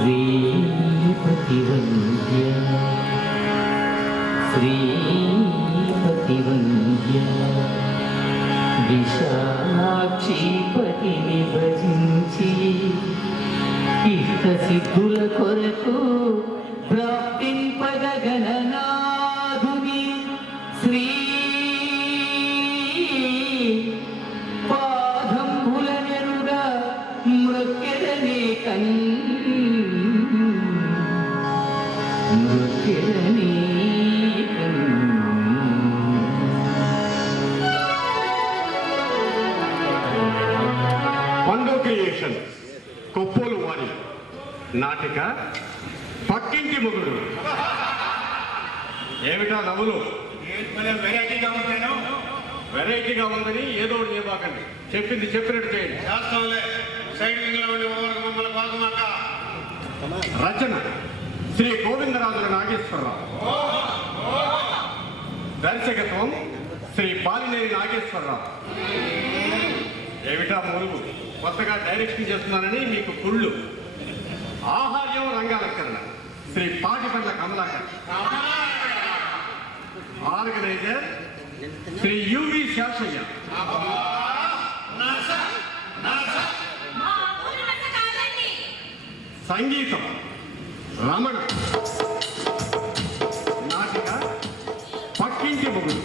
శ్రీపతివంద్య శ్రీపతివంద్య విశాలాక్షిపతిని భజించి ఇష్ట సిద్ధుల కొరకు ప్రాప్తింపగ గణనాథుని శ్రీ పాదంబుల నెరుగా మృక్కెడనే మృక్కెడనే పండు క్రియేషన్ కొప్పోలు వారి నాటిక పక్కింటి మొగుడు. ఏమిటా నవ్వులు? వెరైటీగా ఉందని ఏదో ఒకటి చేయబాకండి. చెప్పింది చెప్పినట్టు చేయండి. రచన శ్రీ గోవిందరాజుల నాగేశ్వరరావు. దర్శకత్వం శ్రీ పాలినేని నాగేశ్వరరావు. ఏమిటా మురుగు? కొత్తగా డైరెక్షన్ చేస్తున్నానని మీకు కుళ్ళు. ఆహార్యం రంగాలంకరణ శ్రీ పాటిపండ్ల కమలాకర్. Organiser Shri UV Shashayya. సంగీతం రమణ. నాటిక పక్కింటి మొగుడు.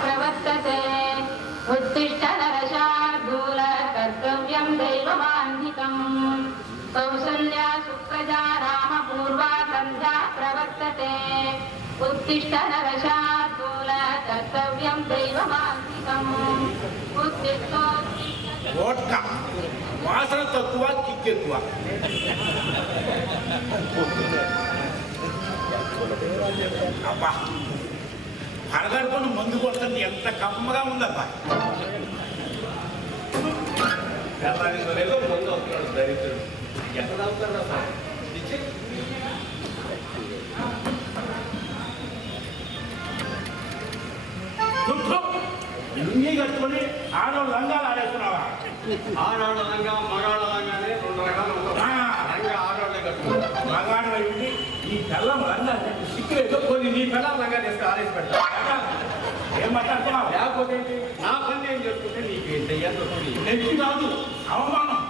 ప్రవర్తతే ఉత్తిష్ట నరశార్దూల కర్తవ్యం దైవమాన్వితం కౌసల్యా సుప్రజా రామ పూర్వా సంధ్యా ప్రవర్తతే ఉత్తిష్ట నరశార్దూల కర్తవ్యం దైవమాన్వితం వోడ్కా వాసన తక్కువ, కిక్ ఎక్కువ. అబ్బా, పరగడుపును మందు కొడుతుంది, ఎంత కమ్మగా ఉందబ్బా. లుంగి కట్టుకొని ఆడవాళ్ళు రంగాలు ఆడేస్తున్నావా? ఆడాళ్ళ రంగా మగాళ్ళ రంగానే రెండు రకాలు రంగా ఆడాళ్ళే కట్టుకుంటా. మగాడు అయ్యి ఈ పిల్లం రంగా సిక్కు ఎదుర్కొని నీ పిల్లం రంగా చేస్తే ఆడేసి పెడతా. ఏం మాట్లాడుతున్నావు? లేకపోతే నా పని ఏం చేసుకుంటే నీకు ఎంత నెక్కి కాదు, అవమానం.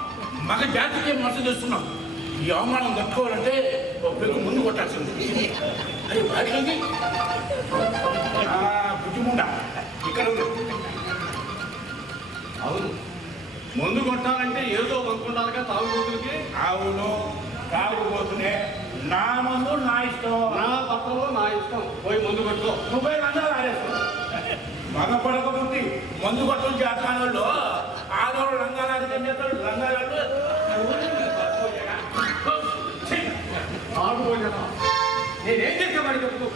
మగ జాతికి మనసు చేస్తున్నాం. ఈ అవమానం తట్టుకోవాలంటే పెరుగు ముందు కొట్టాల్సింది. అది బాధ్యతకి బుద్ధిముండ ఇక్కడ ఉంది. అవును, ముందు కొట్టాలంటే ఏదో అనుకుంటారుగా తాగుబోతులకి. అవును, తాగుబోతునే. నా మందు నా ఇష్టం, నా పక్కలో నా ఇష్టం. పోయి ముందు కొట్టుకో. నువ్వే రంగాలు ఆడేస్తావు. మగ పడకపోతే మందు కొట్టడం చేస్తాను వాళ్ళు. ఆడవాళ్ళు రంగాలు ఆడితే చేస్తాడు. రంగాలు ఆడుకోలేదా? నేనేం చేసేవాడిని చెప్పుకో.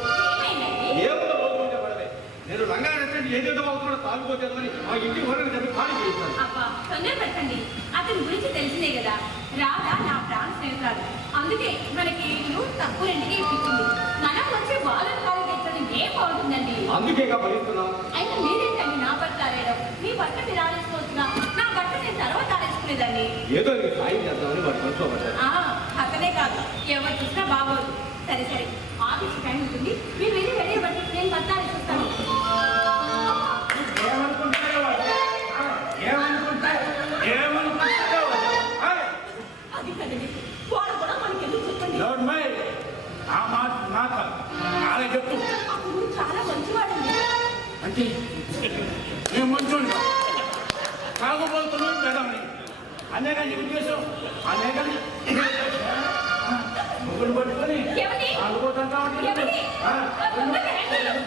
ఏముందో రోజు పడలే. నేను రంగాన్ని ఎత్తండి ఏదేదో అవుతున్నాడో తాగుపోతేదని మా ఇంటి వరకు చెప్పి ఖాళీ చేస్తాను. తొందర పెట్టండి. అతని గురించి తెలిసిందే కదా, రాధా నా ప్రాణ స్నేహితురాలు. అందుకే మనకి తక్కువ ఇంటికి ఇప్పించింది. మనం వచ్చి వాళ్ళని ఖాళీ తెచ్చడం ఏం బాగుంటుందండి. అందుకేగా భరిస్తున్నాను. అయినా మీరేంటండి నా భర్త ఆడేయడం? మీ భర్త మీరు ఆడేసుకోవచ్చుగా, నా భర్త నేను తర్వాత ఆడేసుకునేదాన్ని. ఏదో నీకు సాయం చేద్దామని వాడి మనసులో పడ్డాను. అతనే కాదు, ఎవరు చూసినా బాగోదు. సరే సరే, ఆఫీస్ టైం ఉంటుంది, మీరు వెళ్ళి రెడీ బట్టి నేను భర్త ఆడేసుకుంటాను. అది కదండి, వాళ్ళు కూడా మనకి ఎందుకు చెప్పండి. ఆ మాట మాట అలా చెప్తూ అప్పుడు చాలా మంచివాడండి. అంటే నేను మంచోండి, తాగుబోతున్నాను పెడమని అనే కానీ ఉద్దేశం. అనే కానీ ముగ్గురు పట్టుకొని తాగుబోతుంటా ఉంటుంది.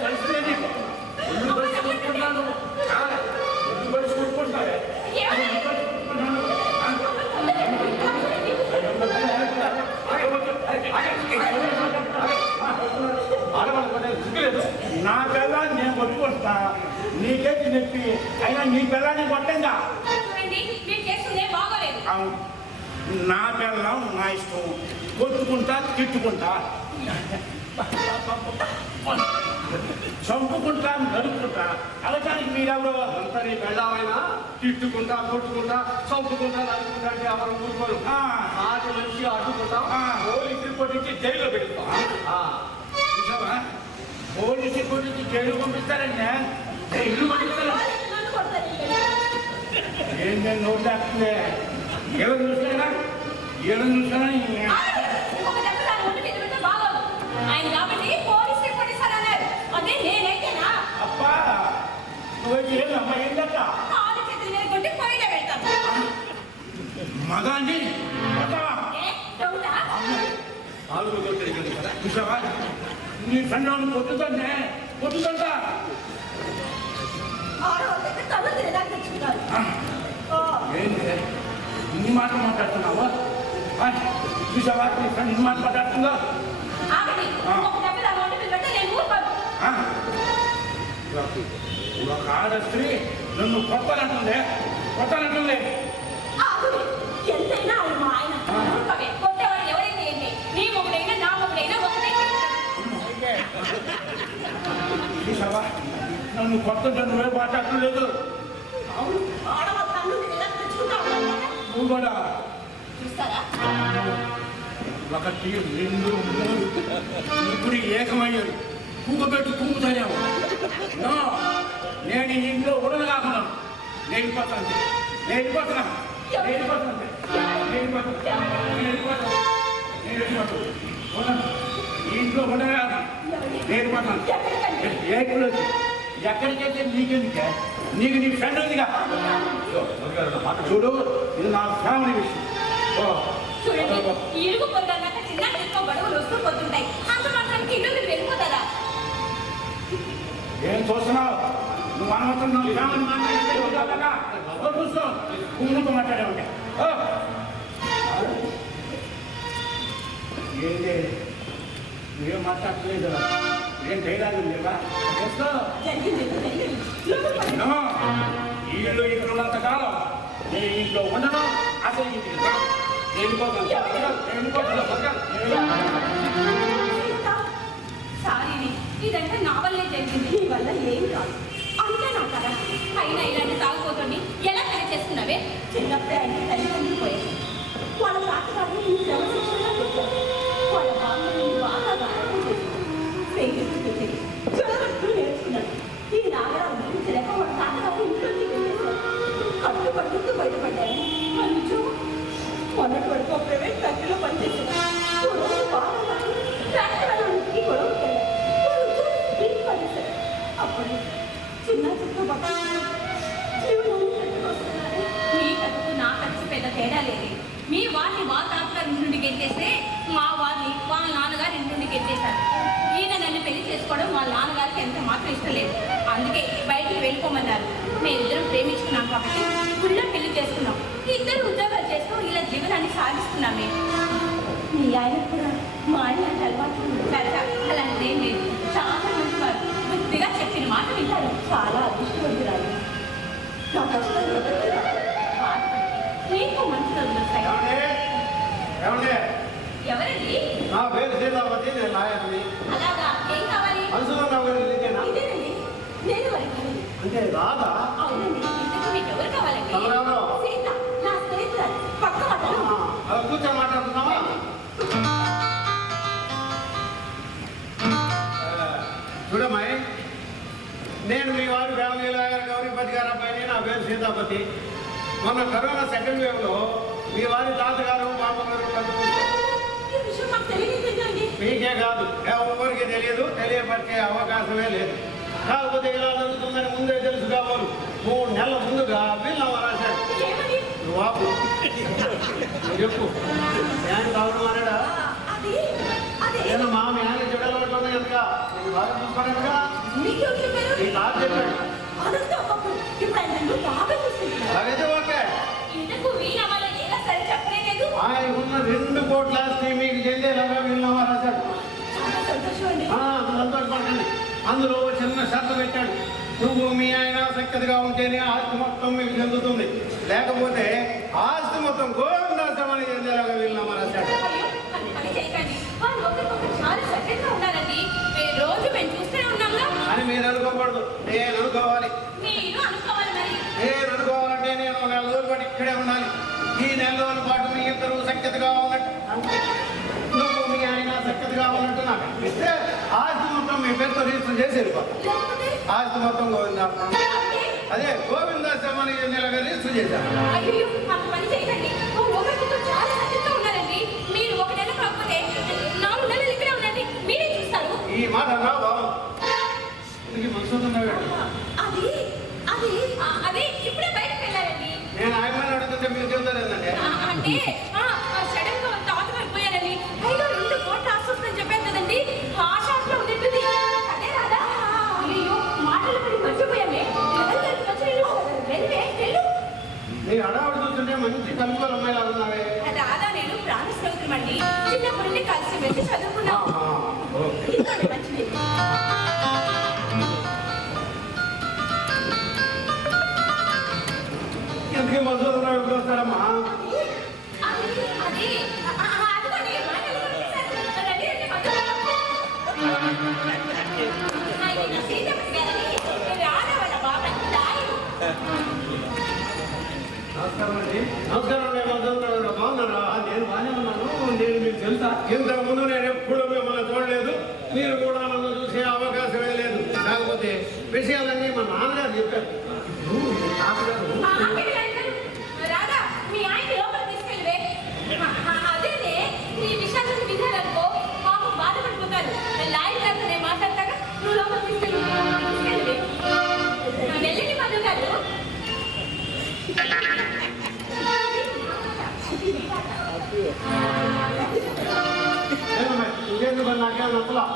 పరిస్థితి కొట్టుకుంటాను, కొట్టుకుంటాను. నా పిల్లాన్ని నేను కొట్టుకుంటా, నీకేసి నొప్పి. అయినా నీ పిల్లాన్ని కొట్టంగా. నా పిల్లం నా ఇష్టం, కొట్టుకుంటా తిట్టుకుంటా. చంపుకుంటా నరుక్కుంటా అవటానికి మీరెవరు అంతా నీ పెళ్ళామైనా తిట్టుకుంటా కొట్టుకుంటా చంపుకుంటా నడుకుంటా అంటే ఎవరు ఊరుకోరు ఆటి మనిషి అడ్డుకుంటాం పోలీసు రిపోర్ట్ ఇచ్చి జైల్లో పెడతాం చూసావా పోలీసు రిపోర్ట్ ఇచ్చి జైలు పంపిస్తారండి జైలు పంపిస్తారు ఏంటంటే నోట్ దాక్తుంది ఎవరు చూసారా ఒక దెబ్బ దాని ఒంటి మీద పెడితే బాగోదు. ఆయన కాబట్టి పోలీస్ రిపోర్ట్ ఇస్తానన్నారు. అదే నేనైతేనా అబ్బా నువ్వు ఏదమ్మా ఏంటక్క కాలు చేతులు మీద కొట్టి పొయ్యిలో పెడతాను. మగాండి డౌటా? నాలుగు దొరికింది కదా చూసావా నీ ఫ్రెండ్ కొట్టుదంటే కొట్టుదంటా ఆడవాళ్ళకి కళ్ళు తినేదాకా తెచ్చుకుంటారు. ఏంటి ఇన్ని మాటలు మాట్లాడుతున్నావా చూసావా నీ ఫ్రెండ్ ఇన్ని మాటలు మాట్లాడుతుందా ఆగండి. ఒక దెబ్బ దాని ఒంటి మీద పెడితే నేను ఊరుకోను. ఒక ఆడ స్త్రీ నన్ను కొట్టాలంటుంది ఆగండి. ఎంతైనా ఆయన మా ఆయన. ఊరుకోవే. కొట్టేవాడు ఎవరైనా ఏంటి? నీ మొగుడైనా నా మొగుడైనా ఒకటే. చూసావా నన్ను కొట్టంటే నువ్వే మాట్లాడలేదు అవును, ఆడవాళ్ళ కళ్ళు తినేదాకా తెచ్చుకుంటారు. నువ్వు కూడా చూస్తారా? ఒకటి రెండు మూడు ముగ్గురు ఏకమయ్యారు కూకబెట్టి కూకుతానేమో నేను ఈ ఇంట్లో ఉడలు కాకుండా నేర్పోతాను ఈ ఇంట్లో ఉండగా నేర్పోతాను ఎక్కడికైతే నీకెందుకే నీకు నీ ఫ్రెండ్ ఉందిగా చూడు ఇది నా ఫ్యామిలీ విషయం చూడండి, ఈ ఇరుగు పొందాక చిన్న చిన్న గొడవలు వస్తూ పోతుంటాయి. అంత మాత్రానికి ఇల్లు మీరు వెళ్ళిపోతారా? ఏం చూస్తున్నావు నువ్వు అనవసరం నా ఫ్యామిలీ మాట్లాడితే చూసుకో కుమ్ముతో మాట్లాడేవంటే ఏంటి నువ్వేం మాట్లాడలేదు ఏం ధైర్యాలు లేవా చేసుకో జరిగింది ఈ ఇల్లు ఇక్కడ ఉన్నంత కాలం నేను ఇంట్లో ఉండను అసలు ఇంటికి సారీ, ఇదంటే నా వల్లే జరిగింది. నీ వల్ల ఏం కాదు. అంతే నా కదా. అయినా ఇలాంటి తాగుపోతుంది ఎలా పెళ్లి చేసుకున్నావే? చిన్నప్పుడే ఆయన తల్లిదండ్రులు పోయారు. వాళ్ళ తాతగారు నీ క్రమశిక్షణగా పెట్టారు. వాళ్ళ బామ్మని బాగా గారం చేశారు. చదవట్టు నేర్చుకున్నాడు. ఈ నాగరావు గురించి లేక వాళ్ళ తాతగారు ఇంట్లోకి వెళ్ళేశారు. కట్టుబడుతూ బయటపడ్డారు. మంచు మొన్నటి వరకు ప్రైవేట్ ఫ్యాక్టరీలో పనిచేశారు. అప్పుడు చిన్న చిన్న మీ కట్టుకు నా ఖర్చు పెద్ద తేడా లేదు. మీ వారిని వాళ్ళ తాతగారి ఇంటి నుండి గెట్టేస్తే మా వారిని వాళ్ళ నాన్నగారి ఇంటి నుండి గెట్టేశారు. ఈయన నన్ను పెళ్లి చేసుకోవడం వాళ్ళ నాన్నగారికి ఎంత మాత్రం ఇష్టం లేదు. అందుకే బయటికి వెళ్ళిపోమన్నారు. మేమిద్దరం ప్రేమించుకున్నాం కాబట్టి గుళ్ళో పెళ్లి చేసుకున్నాం. ఇద్దరు ఉద్యోగాలు చేస్తూ ఇలా జీవనాన్ని సాగిస్తున్నామే. మీ ఆయన కూడా మా ఆయన అంటే అలవాటు అలాంటిది ఏం లేదు. చాలా మంచివారు. బుద్ధిగా చెప్పిన మాట వింటారు. చాలా అదృష్టవంతురాలు. నా కష్టం నీకు మంచి రోజులు వస్తాయి. ఎవరండి? నా పేరు సీతాపతి, నేను లాయర్ని. అలాగా, ఏం కావాలి? మనసురావు గారు ఇదేనా? ఇదేనండి, నేను వరకు. అంటే రాదా? అవునండి. ఇంతకు మీకు ఎవరు కావాలండి? ఎవరెవరు? సీత, నా స్నేహితురాలు. పక్క మాటలు. అలా కూర్చొని మాట్లాడుతున్నావా? చూడమ్మాయి, నేను మీ వారి ఫ్యామిలీ లాయర్ గౌరీపతి గారు అబ్బాయిని. నా పేరు సీతాపతి. మొన్న కరోనా సెకండ్ వేవ్లో మీ వారి తాతగారు బామ్మగారు ఈ విషయం మాకు తెలియదండి. మీకే కాదు, ఎవరికి తెలియదు, తెలియపరిచే అవకాశమే లేదు. కాకపోతే ఇలా జరుగుతుందని ముందే తెలుసు కాబోలు 3 నెలల ముందుగా వీళ్ళు రాశాడు. ఏమని? నువ్వు ఆపు, నువ్వు చెప్పు. నేను కావడం అన్నాడా? నేను మా మీ ఆయన చెడలవట్లేదు కనుక నేను బాగా చూసుకోనగా మీకు ఎవరు చెప్పారు? నీ తాత చెప్పాడు. అదంతా ఒకప్పుడు. ఇప్పుడు ఆయన నన్ను బాగా చూసుకుంటున్నారు. అలాగైతే ఓకే. ఇంతకు వీళ్ళ వల్ల ఎలా సరే చెప్పలేదు. ఆయనకున్న 2 కోట్ల ఆస్తి మీకు చెందేలాగా వీళ్ళు రాశాడు. చాలా సంతోషం అండి. సంతోషపడకండి. అందులో చిన్న షరతు పెట్టాడు. నువ్వు మీ ఆయన సఖ్యతగా ఉంటేనే ఆస్తి మొత్తం మీకు చెందుతుంది, లేకపోతే ఆస్తి మొత్తం గోవిందాశ్రమానికి చెందేలాగా వీళ్ళు రాశాడు. అయ్యో, అది పని చేయకండి. వాళ్ళు ఒకరికొకరు చాలా సఖ్యంగా ఉండాలండి. కావాలంటే నాకు ఇస్తే ఆస్తి మొత్తం మీ పేరుతో రిజిస్టర్ చేసి వెళ్ళిపోతాం. లేకపోతే ఆస్తి మొత్తం గోవిందార్పణ. అదే గోవిందాశ్రమాన్ని నెలగా రిజిస్టర్ చేశాను. అయ్యో మాకు పని చేయకండి. ఒకరితో చాలా సత్యంగా ఉన్నారండి. మీరు ఒక నెల కాకపోతే 4 నెలలు ఇక్కడే ఉండండి. మీరే చూస్తారు. ఈ మాట అన్నా బాగుంది. మనసు అది అది అది ఇప్పుడే బయటకు వెళ్ళారండి. నేను ఆయన అడుగుతుంటే మీరు చెబుతారేందండి? అంటే సడన్ గా తాతగారు పోయారని పైగా 2 కోట్ల ఆసుపత్రి చెప్పారు కదండి. ఆ షాప్ లో ఉండేది అదే రాదా? అయ్యో మాటలు పడి మర్చిపోయామే. నీ హడావుడు చూస్తుంటే మంచి కనుగోలు అమ్మాయిలా ఉన్నావే. రాదా నేను ప్రాణస్నేహితుమండి. చిన్నప్పటి నుండి కలిసి వెళ్ళి చదువుకున్నాం. మంచిది. ఎందుకే మధుసూదనరావు ఎప్పుడు వస్తాడమ్మా? నమస్కారం అండి. నమస్కారం అండి మధుసూదనరావు. బాగున్నారా? నేను బాగానే ఉన్నాను. నేను మీకు తెలుసా? ఇంతకుముందు నేను ఎప్పుడు మిమ్మల్ని చూడలేదు. మీరు కూడా నన్ను చూసే అవకాశమే లేదు. కాకపోతే విషయాలన్నీ మా నాన్నగారు చెప్పారు. రాదా మీ ఆయన లోపల తీసుకెళ్ళవే. అదేనే నీ విషయాలను విన్నారనుకో పాపం బాధపడిపోతారు. లాయర్ గారితో నేను మాట్లాడతాగా నువ్వు లోపల తీసుకెళ్ళవే. వెళ్ళండి మధు గారు.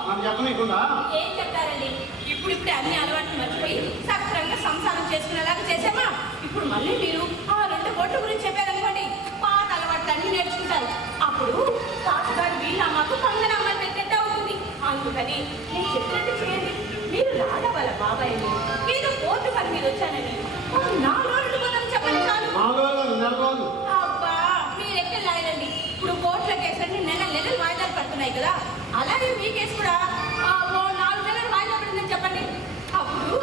నాకు చెప్పనీకుండా ఏం చెప్తారండి? ఇప్పుడిప్పుడే అన్ని అలవాట్లు మర్చిపోయి సక్రంగా సంసారం చేసుకునేలాగా చేసామా? ఇప్పుడు మళ్ళీ మీరు ఆ 2 కోట్ల గురించి చెప్పారనుకోండి, పాత అలవాట్లు అన్ని నేర్చుకుంటారు. అప్పుడు తాతగారు వీళ్ళ మాకు కంగనమ్మని పెట్టేట్టు అవుతుంది. అందుకని నేను చెప్పినట్టు చేయండి. మీరు రాదా వాళ్ళ బాబాయ్ని ఏదో కోర్టు పని మీద వచ్చానని 4 రోజులు పోతాను చెప్పండి చాలు. అబ్బా మీరెక్కడ లాగండి. ఇప్పుడు కోర్టుల కేసులన్నీ నెలలు వాయిదాలు పడుతున్నాయి కదా, అలాగే మీ కేసు కూడా 4 నెలలు వాయిదా పడిందని చెప్పండి. అప్పుడు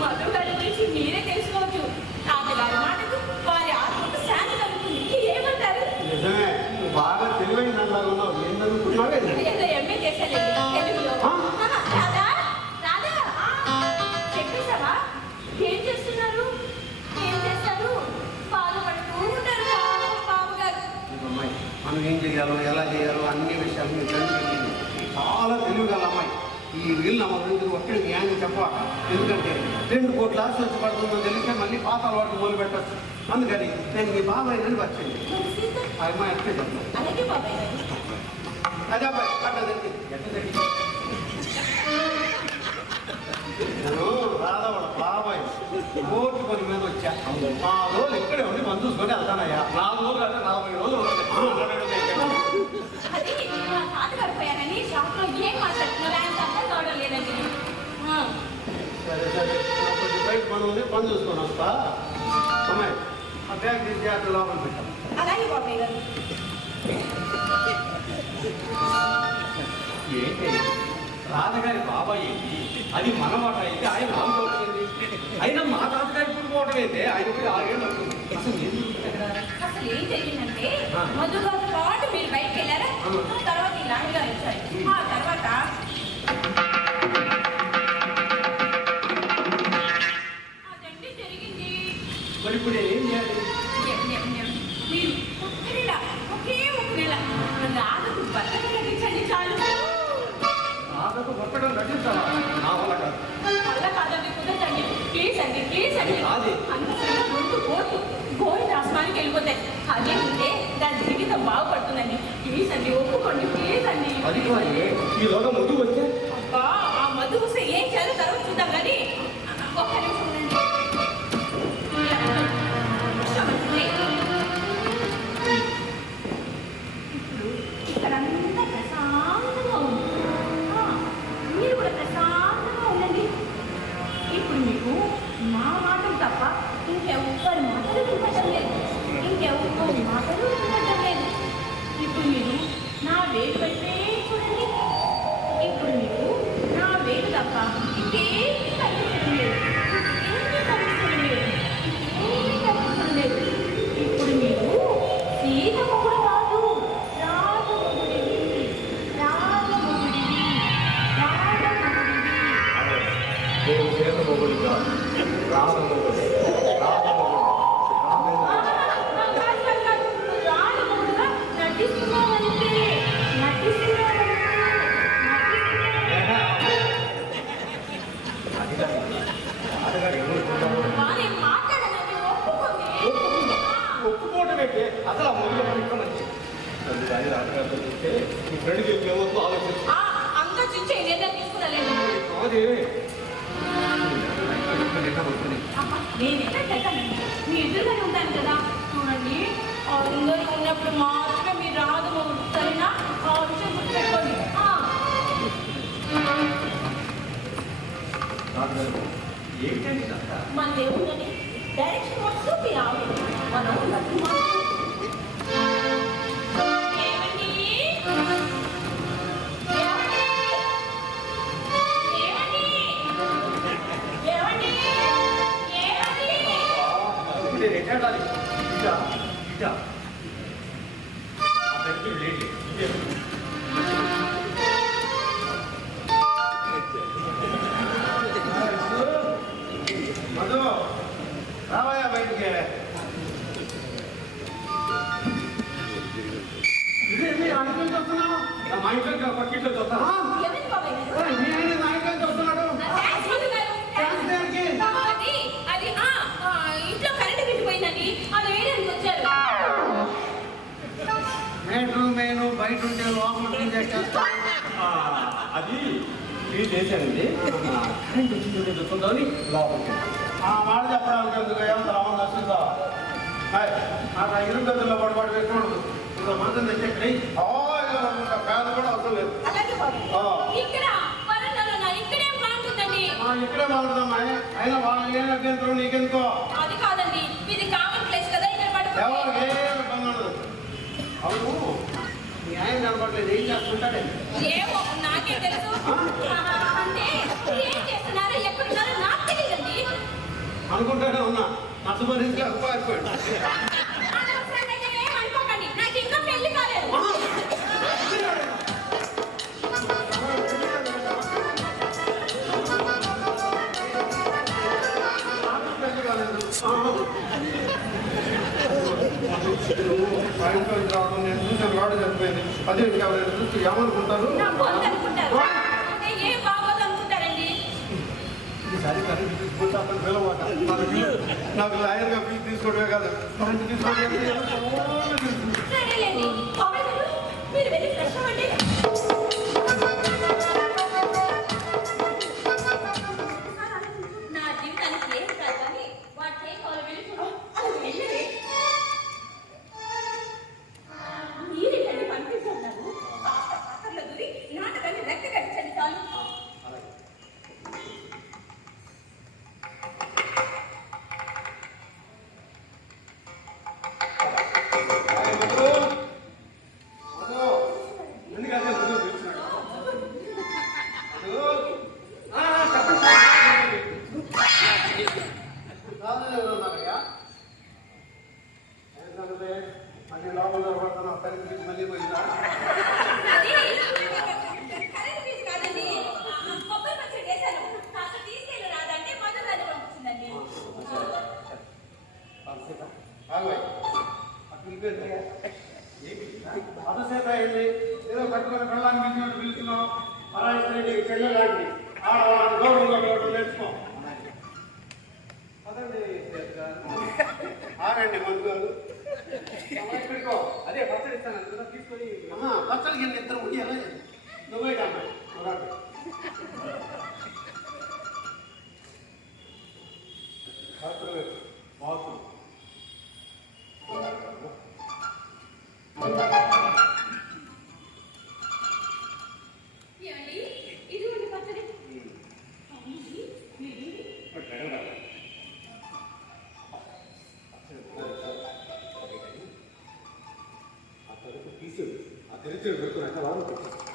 మధు గారి గురించి మీరే తెలుసుకోవచ్చు. తాతగారి మాటకు వారి ఆత్మకు శాంతి కలుగుతుంది. ఏమంటారు? నిజమే. బాగా తెలివైన దానిలాగా ఉన్నావు. ఏం చదువుకున్నావే? ఏదో ఎంఏ చేశానండి తెలుగులో. రాదా రాదా చెప్పేశావా? ఏం చేస్తున్నారు? ఏం చేస్తారు? బాధపడుతూ ఉంటారు బాబు గారు. అమ్మాయి మనం ఏం చేయాలో ఎలా చేయాలో అన్ని విషయాలు మీకు తెలిసింది. చాలా తెలివిగల అమ్మాయి. ఈ వీళ్ళు మా గురించి ఒక్కడి న్యాయం చెప్ప. ఎందుకంటే 2 కోట్ల ఆశ వచ్చి పడుతుందని తెలిస్తే మళ్ళీ పాత అలవాటు మొదలు పెట్టచ్చు. అందుకని నేను మీ బాబాయ్ అని వచ్చింది. ఆ అమ్మాయి అంటే చెప్తాను. అలాగే బాబాయ్ గారు. అదే అబ్బాయి కట్టదండి. నేను రాధా వాళ్ళ బాబాయ్ కోర్టు పని మీద వచ్చా. 4 రోజులు ఇక్కడే ఉండి మనం చూసుకొని వెళ్తానయ్యా. 4 రోజులు అంటే 40 రోజులు అది మా తాతగారు పోయారని షాప్ లో ఏం మాట్లాడుతున్నారు ఆయన అర్థం కావడం లేదండి. సరే సరే కొంచెం బయట పని ఉంది, పని చూసుకొని వస్తా. అమ్మాయి ఆ బ్యాగ్ తీసి అట్లా లోపల పెట్టాం. అలాగే బాబాయ్ గారు. ఏంటి రాధగారి బాబాయ్ ఏంటి? అది మన మాట అయితే ఆయన ఆడుకోవట్లేదు. అయినా మా తాతగారి పుట్టుకోవటం అయితే ఆయన పోయి 6 ఏళ్ళు అవుతుంది. అసలు ఏం జరిగిందంటే మధు గారు పాటు మీరు బయటకు వెళ్ళారా, ఆ తర్వాత ఈ లాంటి గారు వచ్చారు. ఆ తర్వాత అదండి జరిగింది. మరి ఇప్పుడు ఏం చేయాలి? మీరు ఒకే ఒక నెల రాధకు బట్టలు కట్టించండి చాలు. రాధకు కొట్టడం నటిస్తావా? నా వల్ల కాదు. వల్ల కాదండి, కుదరదండి. ప్లీజ్ అండి, ప్లీజ్ అండి. కాదు. అంత కోర్టు గోల్డ్ రాష్ట్రానికి వెళ్ళిపోతాయి. అదే ఉంటే దాని జీవితం బాగుపడుతుందండి. ప్లీజ్ అండి, ఒప్పుకోండి ప్లీజ్ అండి. అది కానీ ఈలోగా ముందు వచ్చే అబ్బా ఆ మధు వస్తే ఏం చేయాలో తర్వాత చూద్దాం కానీ ఒక్క నిమిషం ఉండండి. ఇప్పుడు ఇక్కడంతా ప్రశాంతంగా ఉంది. మీరు కూడా ప్రశాంతంగా ఉండండి. ఇప్పుడు మీకు నా మాటలు తప్ప ఇంకెవ్వరి మాటలు వినపడడం లేదు. ఇంకెవ్వరి మాటలు వినపడడం లేదు. ఇప్పుడు మీరు నా వేలు పెట్టే చూడండి. ఇప్పుడు మీకు నా వేలు తప్ప ఇంకేం కనిపించడం లేదు. కానీ రాజగారితో చూస్తే మీ ఫ్రెండ్కి ఏమవుతుందో ఆలోచించు. అంతా చూసి నిర్ణయం తీసుకున్నానండి. కాదే నేనైతే పెట్టానండి, మీ ఎదురుగానే ఉంటాను కదా. చూడండి, అందరూ ఉన్నప్పుడు మాత్రమే మీరు రాదు సరేనా? ఆ విషయం గుర్తుపెట్టుకోండి. ఏమిటండి మన దేవుళ్ళని డైరెక్షన్ వస్తూ మీరు రావాలి. మనం ఏమండి ఏమండి ఏమండి ఏమండి నేను ఎట్టాడాలి ఇటా ఇటా ఆ పెద్ద లేడీ ఇదే మధు రావయ్యా బయటికి. ఇదేమి అనుకుని వస్తున్నావు? మా ఇంట్లో పక్కింట్లో చూస్తాను. ఎవరి బాబాయ్ గారు? మీ ఆయన నా ఇంట్లోకి వస్తున్నాడు. థాంక్స్ మధు గారు. థాంక్స్ దేనికి? అది ఇంట్లో కరెంట్ పెట్టిపోయిందండి, అది వేయడానికి వచ్చారు. నేను బయట ఉంటే లోపల చేస్తా. అది క్లీన్ చేశానండి. కరెంట్ వచ్చిందో చూద్దామని లోపలికి ఆ మాట చెప్పడానికి ఎందుకు ఏమంత రావడం వస్తుందా? ఆ ఇరు గదుల్లో పడబడి వేసుకోండి. ఇంకా మంచం తెచ్చి ఫ్యాన్ కూడా అవసరం లేదు. అలాగే బాబాయ్. ఆ. ఇక్కడ వరండాలో ఇక్కడే బాగుంటుందండి. ఇక్కడే బాగుంటుందమ్మా. అయినా వాళ్ళు ఏం అభ్యంతరం నీకెందుకో. అది కాదండి, ఇది కామన్ ప్లేస్ కదా, ఇక్కడ పడుకో. ఎవరికి ఏమి ఇబ్బంది ఉండదు. అవును మీ ఆయన కనపడలేదు, ఏం చేస్తుంటాడే? ఏమో నాకే తెలుసు. అంటే ఏం చేస్తున్నారో ఎక్కడున్నారో నాకు తెలియదండి. అనుకుంటానే ఉన్నా నచ్చమనిగా పారిపోయాడు. అనవసరంగా ఏం అనుకోకండి, నాకు ఇంకా పెళ్లి కాలేదు. రావడం నేను చూసాను, వాడు చనిపోయింది. అదే ఎవరైనా చూస్తే ఏమనుకుంటారు? నా బొంద అనుకుంటారు, అదే ఏం బాగోదు అనుకుంటారండి. ఈసారి కరెంట్ తీసుకుంటే అతను పిలవమాట. నాకు లాయర్గా ఫీజు తీసుకోవడమే కాదు, కరెంట్ తీసుకోవడం సరేలేండి బాబాయ్ గారు, మీరు వెళ్ళి ఫ్రెష్ అవ్వండి. నా జీవితానికి ఏం కాదు కానీ వాటికి ఏం కావాలో వెళ్ళి అది వెళ్ళండి. మీరేంటండి పంపిస్తున్నారు? పాత్రలో దూరి నాటకాన్ని రెక్క కట్టించండి చాలు. ఎందుకంటే ముందు పిలుస్తున్నాడు. మళ్ళీ లోపల దొరకబడుతున్నా కరెంట్ తీసి మళ్ళీ పోయిందా? అది కరెంట్ ఫీజు కాదండి, కొబ్బరి పచ్చడి వేశాను, కాస్త తీసుకెళ్ళి రాదంటే మధు గారు పంపించిందండి. అంతసేపు అయింది, ఏదో కట్టుకుని పెళ్ళాన్ని పిలిచినట్టు పిలుస్తున్నాం. అలా ఇస్తే నీకు చెల్లెలాంటి ఆడవాళ్ళని గౌరవంగా ఇవ్వడం నేర్చుకో. అదండి ఆగండి మందు గారు. పెట్టుకో. అదే పచ్చడి ఇస్తాను తీసుకొని పచ్చడికి వెళ్ళి ఇద్దరు ఉండి ఎలా నువ్వే కాదు బాగుంది. ఏమండి ఇదిగోండి పచ్చడి.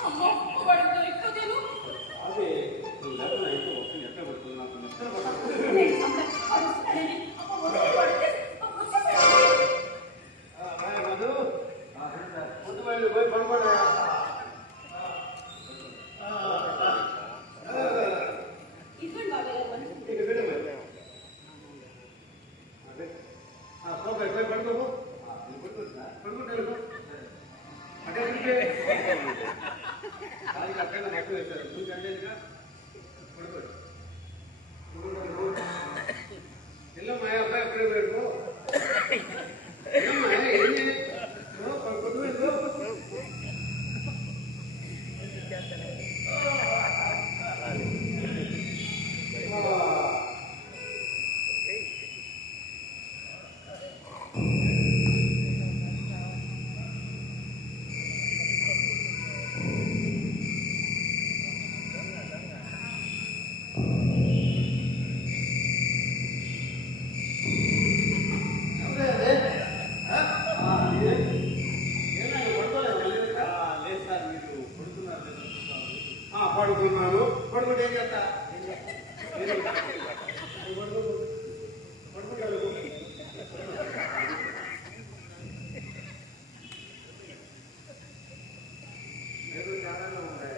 అమ్మో వాడు దొరికిపోతేను అదే నువ్వు లేకుండా అయితే వస్తుంది ఎట్లా పడుతుంది నాకు నిద్ర నేను సంబరపడుతున్నానండి. అమ్మో వాడు వచ్చేసాడు. మధు ముందు వాళ్ళు పోయి పడుకోడా. ఇదిగోండి బాబాయ్ గారు వంట. ఇక విడు మరి. అదే పోయి పడుకోబో. పడుకుంటారు అంటే అది అక్కడ నెట్టు వేశారు నువ్వు కంటేగా పడుకోడు. ఎల్లమ్మా అబ్బాయి ఎక్కడే పెట్టుకో. ఏం పడుకున్నాను. పడుకుంటే ఏం చేస్తా? పడుకుంటాను. ఏదో చాలానే ఉన్నాయి.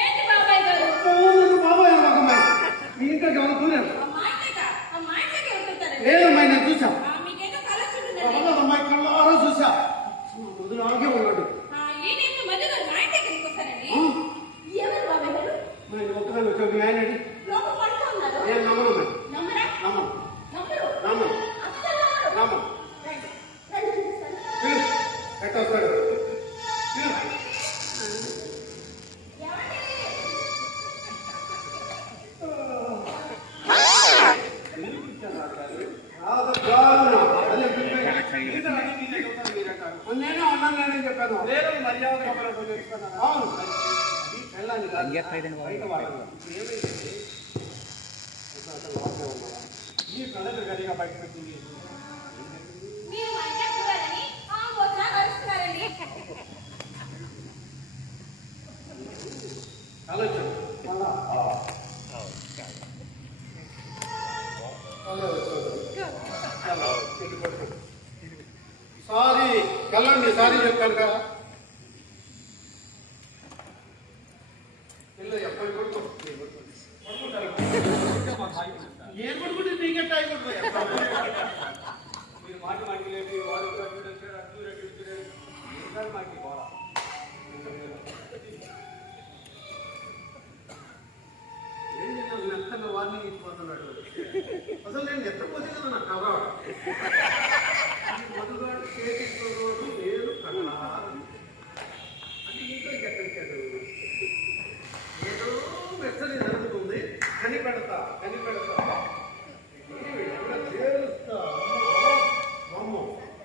ఏంటి బాబాయ్ గారు? మా ఇంటికి వెళ్తుంటారండి. చూసా మీకేదో కళ చూడండి. అమ్మాయి కళ్ళారా చూసా ఆగే ఉన్నాడు. ఈయన మధ్య గారు మా ఇంటికి ఎందుకు వస్తారండి? ఎవరు బాబాయ్ గారు? ఒక్కదాన్ని వచ్చి ఆయన లోపల పడుతూ ఉన్నారు. నేను నమ్మను నమ్మరా? నమ్మను నమ్మరు? నమ్మను అస్సలు నమ్మరు? నమ్మను రండి చూపిస్తాను. ఎట్టొస్తాడు నేనే ఉన్నాను నేనే చెప్పాను. మర్యాద అవును వెళ్ళాలి బయట వాడాలి. ఈ ప్రజలు గడిగా బయట పెట్టింది. మీరు మా ఇంటికి చూడాలని ఆ వదిన కలుస్తున్నారండి. ఆలోచన సారీ కలండి సారీ చెప్పాను కదా. ఎప్పుడు కొడుకో ఏం కొడుకుంటే నీకెట్టా మీరు మాటి మాటికి లేపి వాడు మాకి పోరా. ఏం చేద్దాం మెత్తగా వార్నింగ్ ఇచ్చిపోతున్నాడు. అసలు నేను ఎత్తపోతే కదా నాకు కవరా మొదలుగాడు చేతికోడు లేదు కన్నా అది ఇంట్లో ఎక్కడికాడు ఏదో మెత్తని జరుగుతుంది. కనిపెడతా చేరుస్తా అమ్మ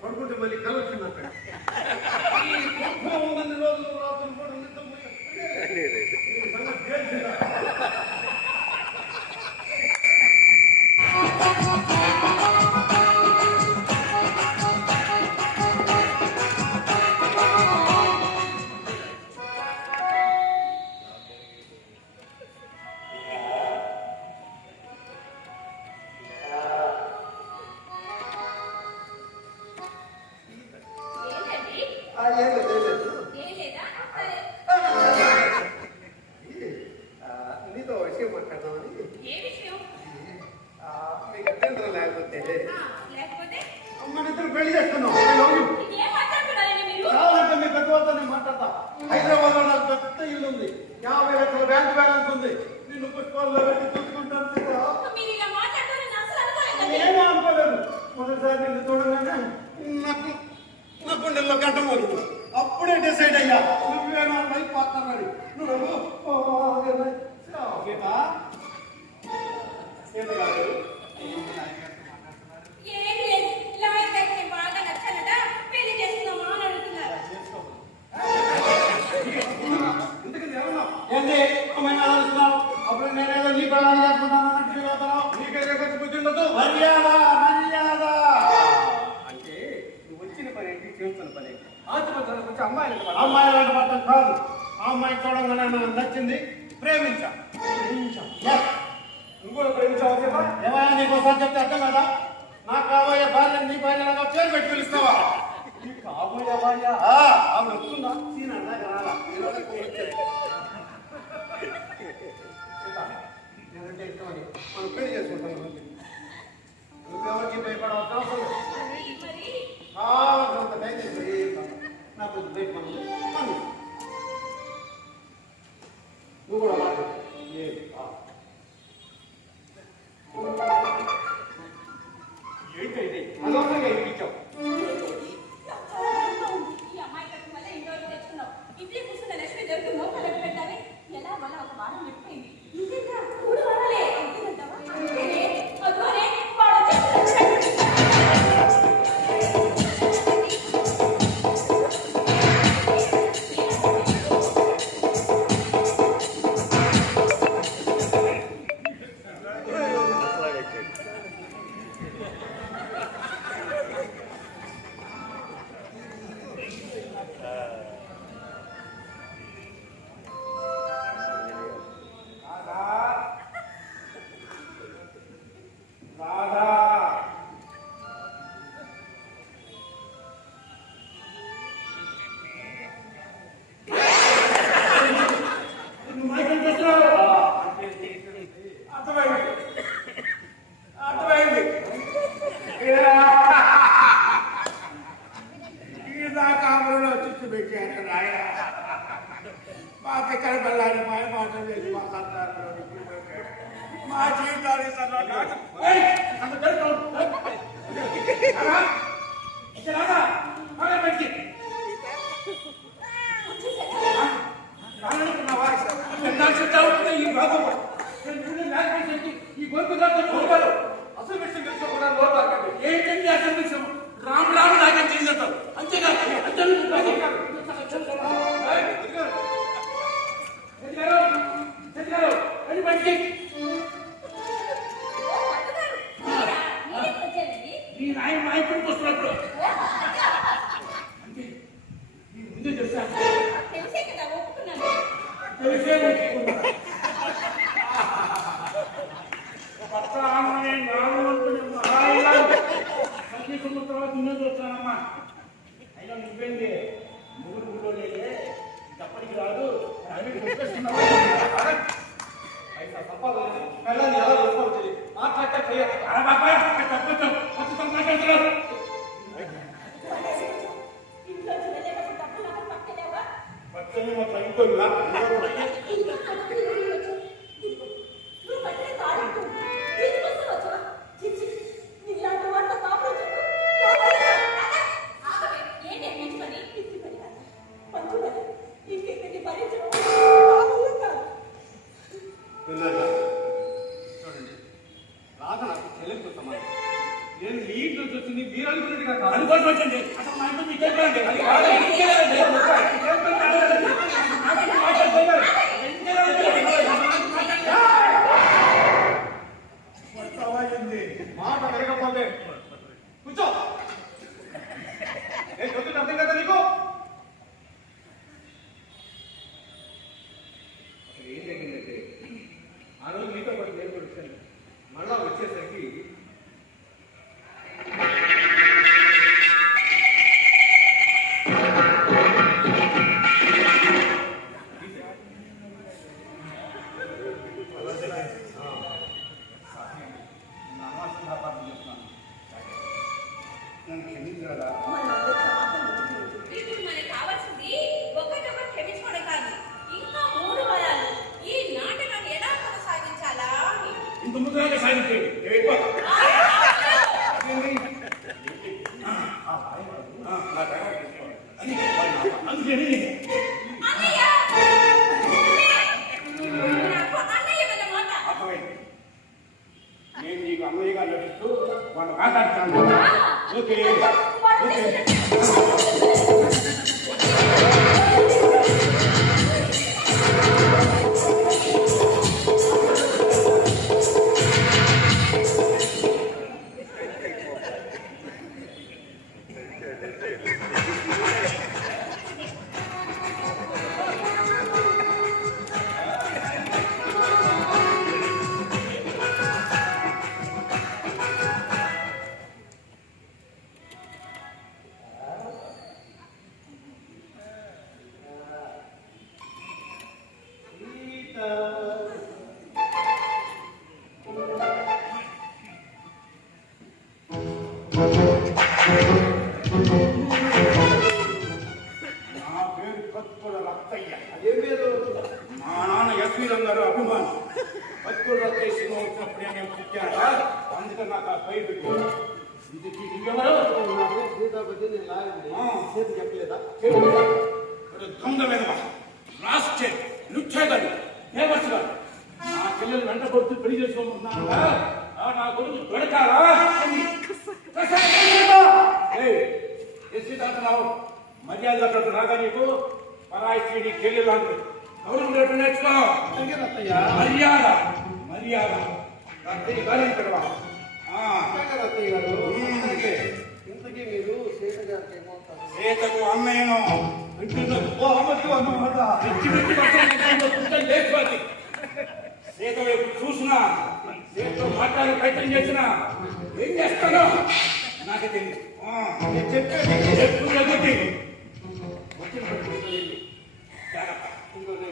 పడుకుంటే మళ్ళీ కల వచ్చిందట. ఉన్నన్ని రోజులు రాత్రులు కూడా నీతో విషయం మాట్లాడదామని. మీకు అభ్యంతరం లేకపోతే మనిద్దరు పెళ్లి చేసుకున్నాం. కావాలంటే మీ పెద్దవాళ్ళతో నేను మాట్లాడతా. హైదరాబాద్ లో నాకు పెద్ద ఇల్లు ఉంది, 50 లక్షల బ్యాంక్ బ్యాలెన్స్ ఉంది. నిన్ను పుష్పాల్లో పెట్టి చూసుకుంటాను. నేనే అనుకోలేదు. మొదటిసారి నిన్ను చూడగానే నా గుండెల్లో గంట మోగింది. అప్పుడే డిసైడ్ అయ్యా నువ్వే నా లైఫ్ పార్ట్నర్ అని. నువ్వు సీత గారు ఏంటి అమ్మాయిని ఆలోచిస్తున్నావు? అప్పుడు నేనేదో నీ పెళ్ళాన్ని చేసుకుంటాను అన్నట్టు ఫీల్ అవుతావు. నీకైతే కొంచెం బుద్ధి ఉండదు. మర్యాద అంటే నువ్వు వచ్చిన పని ఏంటి, చేస్తున్న పని ఏంటి? ఆత్మహత్య అమ్మాయి లాంటి పట్టం కాదు. ఆ అమ్మాయి చూడంగానే నాకు నచ్చింది, ప్రేమించా. Yes. నువ్వు కూడా ప్రేమించావు కదా? ఏమైనా నీకు ఒకసారి చెప్తే అర్థం కదా? నాకు కాబోయే భార్య నీ భార్యలాగా పేరు పెట్టి పిలుస్తావా? ఈ కాబోయే భార్య ఆవిడ వస్తుందా? నేనంటే ఇష్టమని మనం పెళ్లి చేసుకుంటాం. నువ్వెవరికి భయపడవలసిన అవసరం లేదు. మరి కావాల్సినంత టైం తీసుకో. నాకు భయపడదు. నువ్వు కూడా మాట్లాడు. ఏంటంటే అనవసరంగా ఇప్పించావు. ఈ అమ్మాయి కట్టు వల్ల ఇంట్లో తెచ్చుకున్నావు. ఇంట్లో కూర్చున్న లక్ష్మి దొరికి మోకాళ్ళకి పెట్టాలి. ఎలా వల్ల ఒక వారం పెట్టింది. ఇంకేంటా 3 వారాలే అంతేనంటావా? అంతేనే. అదిగోనే వాడు వచ్చేస్తున్నాడు. అర్థమైంది. కాపురంలో చిచ్చు పెట్టారు రాయ. మాకు ఇక్కడ బల్లారి మాయ మాటలు లేదు. మా సంతానంలో మా జీవితాన్ని ఈ గొంతుగా అసలు విషయం తెలుసుకోకుండా నోరు తాకండి. ఏంటంటే అసలు విషయం రామ్ రామ్ లాగా చేసినట్టు అంతేకాదు అని బయటికి నీ నాయన మా ఇంటికి వస్తున్నప్పుడు అంటే నీ ముందే తెలుసా తెలిసే కదా ఒప్పుకున్నాను. తెలిసే కొత్త ఆమె నాలుగు సంగీతం తర్వాత ఉన్నది వచ్చానమ్మా. అయినా నువ్వేంది ముగ్గురు గుడ్డోలేదే తప్పటికి రాదు అవి గుర్తిస్తున్నావా? అయినా సంపాదన పిల్లల్ని ఎలా చూసుకోవాలి తెలియదు. మాట్లాడితే చేయాలి. తప్పచ్చు మాట్లాడుతున్నావు. ఇంట్లో చూడలేకపోతే డబ్బులు నాకు పక్కలేవా? పచ్చని మొత్తం ఇంకోలా నువ్వు పట్టిన తాళంకు దీనికోసం వచ్చావా? చిచ్చి నీలాంటి వాడితో కాపురం చెప్పు. ఆగవే. ఏంటి మంచి పని? ఇంటి పని కాదు. పంచు పని. ఇంకెక్కడికి భరించడం నా వల్ల కాదు. చూడండి, రాధ నాకు చెల్లెలతో సమానం. నేను మీ ఇంట్లో వచ్చింది మీరు అనుకున్నట్టుగా కాదు. అనుకోసం వచ్చింది అసలు మా ఇంట్లో మీకు చెప్పండి అది కాదు మాట వినకపోతే కూర్చో. నేను చెప్తుంటే అర్థం కదా నీకు? అసలు ఏం జరిగిందంటే ఆ రోజు మీతో పాటు నేను కూడా వచ్చాను. మళ్ళా వచ్చేసరికి ఇప్పుడు మనకి కావాల్సింది ఒకరినొకరు క్షమించుకోవడం కాదు. ఇంకా 3 వారాలు ఈ నాటకాన్ని ఎలా కొనసాగించాలా అని. ఇంత ముందుగా సాధించేది అందుకని అన్నయ్య! నాకు అన్నయ్య వల్ల మాట. అర్థమైంది. నేను నీకు అమ్మయ్యగా నడుస్తూ వాళ్ళు మాట్లాడుతాను. ఓకే వాడు ఓకే నా పేరు కత్తుల రత్తయ్య. అదేం పేరు? మా నాన్న ఎస్వీ రంగారు అభిమాని. కత్తుల రత్తయ్య సినిమా వచ్చినప్పుడే నేను పుట్టాడా, అందుకని నాకు ఆ పేరు పెట్టాడు. ఇది నువ్వెవరు? నా పేరు సీతాపతి, నేను లాగండి. చేతి చెప్పలేదా? దొంగ వెనవ రాష్ట్రే లుచ్చేగాడు దేవస్గాడు నా పిల్లలు వెంట కొడుతూ పెళ్లి చేసుకోమంటున్నాడా? నా కొడుకు దొరకాలా? ఎస్సీతాంటున్నావు మర్యాద అక్కడ రాగా నీకు పరాయి స్త్రీని చెల్లెలు అంటారు. గౌరవం రేటు నేర్చుకో. మర్యాద మర్యాద రత్తయ్య గారిని పిలవా. రత్తయ్య గారు, ఇంతకీ మీరు సీత గారికి ఏమవుతారు? సీతకు అన్నయ్యను సీత వైపు చూసినా, సీతతో మాట్లాడే ప్రయత్నం చేసినా ఏం చేస్తానో నాకే తెలియదు.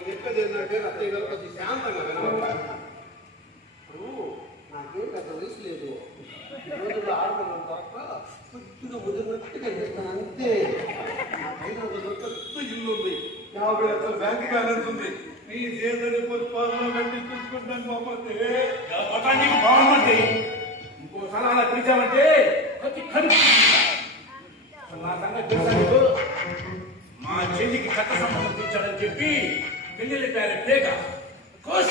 చెప్పేది ఏంటంటే రత్తయ్య గారు కొంచెం శాంతంగా వినవాలి. ఇప్పుడు నాకేం పెద్ద వయసు లేదు, రోజుల్లో ఆడపిల్లల తరఫ కొద్దిగా ముదిరినట్టుగా చేస్తాను అంతే. నా పైన పెద్ద ఇల్లు ఉంది, 50 లక్షల బ్యాంక్ బ్యాలెన్స్ ఉంది. మీ చేతులు పొత్తుపాలలో పెట్టి చూసుకుంటాను బాబోతే. నీకు బాగుంది. ఇంకోసారి అలా పిలిచామంటే నా సంగతి తెలుసా? మా చెల్లికి చట్ట సంబంధం తెచ్చాడని చెప్పి పెళ్లి పేరు పేక కోస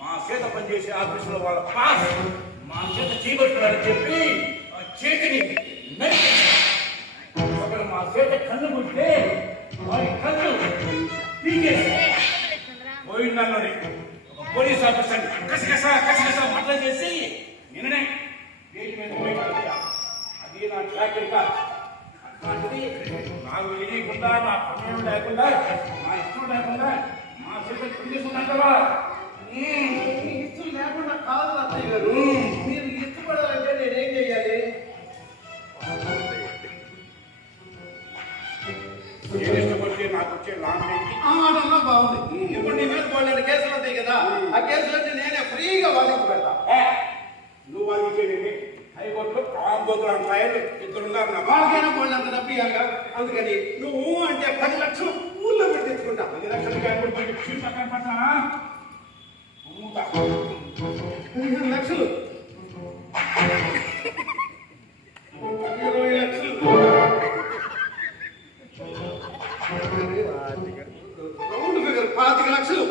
మా చేత పనిచేసే ఆఫీసులో వాళ్ళ పాస్ మా చేత చేయబడుతున్నాడని చెప్పి ఆ చేతిని ఒకరు మా చేత కన్ను పుట్టే వారి కన్ను పీకేసి పోయిందన్నది పోలీస్ ఆఫీసర్ కసికస మట్ల చేసి నిన్ననే గేట్ మీద పోయింది. అది నా ట్రాక్ రికార్డ్. అట్లాంటిది నాకు తెలియకుండా, నా సమయం లేకుండా, నా ఇష్టం లేకుండా మా చేత పిలిచేసుకున్నావా? ఇష్టం లేకుండా కాదు రత్తయ్య గారు, మీరు ఇష్టపడాలంటే నేనేం చెయ్యాలి? నేను ఇష్టపడితే నాకు వచ్చే లాంగ్ ఆ మాటల్లో బాగుంది. ఇప్పుడు నీ మీద పోలేని కేసులు ఉంటాయి కదా, ఆ కేసులన్నీ నేనే ఫ్రీగా వాదించి పెడతా. నువ్వు వాదించేది హైకోర్టులో కాంబోతులు అంటాయని ఇద్దరున్నారు. వాళ్ళకైనా పోలేంత తప్పియాక, అందుకని నువ్వు అంటే 10 లక్షలు ఊళ్ళో పెట్టి తెచ్చుకుంటా. 10 లక్షలు కాకపోతే చీఫ్ పక్కన పట్టానా? 15 లక్షలు, 20 లక్షలు, రౌండ్ ఫిగర్ 25 లక్షలు.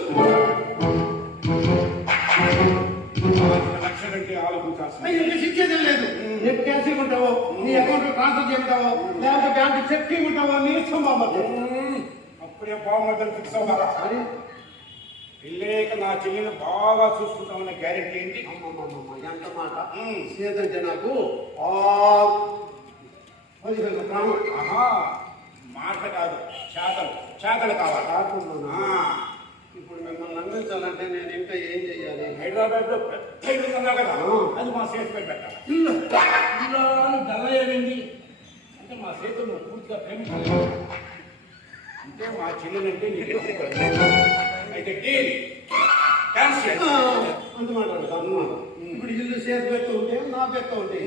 25 లక్షలంటే ఆలోచించాల్సింది. ఇంకా శిక్షేదేం లేదు. నెట్ క్యాష్ ఇవ్వమంటావో, నీ అకౌంట్ ట్రాన్స్ఫర్ చేయమంటావో, లేకపోతే బ్యాంకు చెక్ ఇవ్వమంటావో, నీ ఇష్టం బామ్మది. అప్పుడే బాగుందని ఫిక్స్ అవ్వాలా? అని పెళ్ళేక నా చెల్లిని బాగా చూసుకుంటామన్న గ్యారెంటీ ఏంటి? ఎంత మాట. సేదంటే నాకు 10,000 ప్రాణం. ఆహా, మాట కాదు, చేతలు కావాలి. ఇప్పుడు మిమ్మల్ని అందించాలంటే నేను ఇంకా ఏం చెయ్యాలి? హైదరాబాద్ లో పెద్ద ఇల్లు ఉన్నావు కదా, అది మా చేతి పై పెట్టాలి. ఇలా డల్లయ్యేది అంటే మా చేతులు నువ్వు పూర్తిగా ప్రేమించలేదు. అంటే మా చెల్లెలంటే నీకు అయితే డీల్ క్యాన్సిల్. అంత మాట్లాడు అన్నమాట. ఇప్పుడు ఇల్లు చేతి పెడుతూ ఉంటే నా పెడుతూ ఉంటే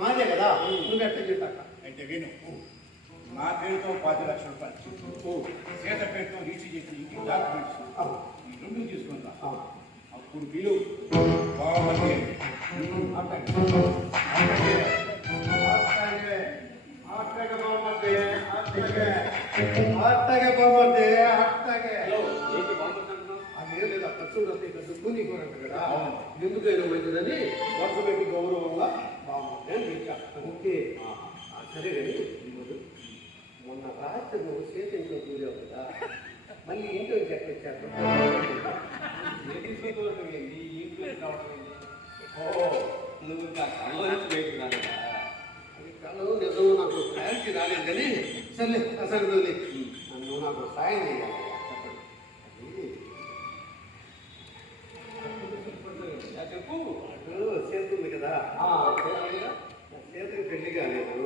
మాదే కదా, నువ్వు ఎట్ట చెప్పాక. అయితే విను, నా పేరుతో 10 లక్షల రూపాయలు, సీత పేరుతో రిసీవ్ చేసి ఇంటికి డాక్యుమెంట్స్ ఈ 2 తీసుకుంటా. అప్పుడు బిల్లు బాగుంది. అట్టగే బాగుంది, అట్టగే. అదేం లేదా, ఖర్చు డబ్బు నీకు కదా, ఎందుకైనా మంచిదని వరుస పెట్టి గౌరవంగా బాగుంది అని చెప్పాను. ఓకే, సరే రండి. మొన్న రాత్రి నువ్వు చేతి ఇంట్లో కూరావు కదా, మళ్ళీ ఇంట్లో చెప్పేచ్చారు. నువ్వు ఇంకా కళ్ళకి బయటకు రాలేదా? అది కళ్ళు నిజంగా నాకు క్లారిటీ రాలేదు కానీ సరే అసలు నువ్వు నాకు సాయం చేయాలి. చెప్పు. చేతుంది కదా, చేతికి పెళ్లి కాలేదు,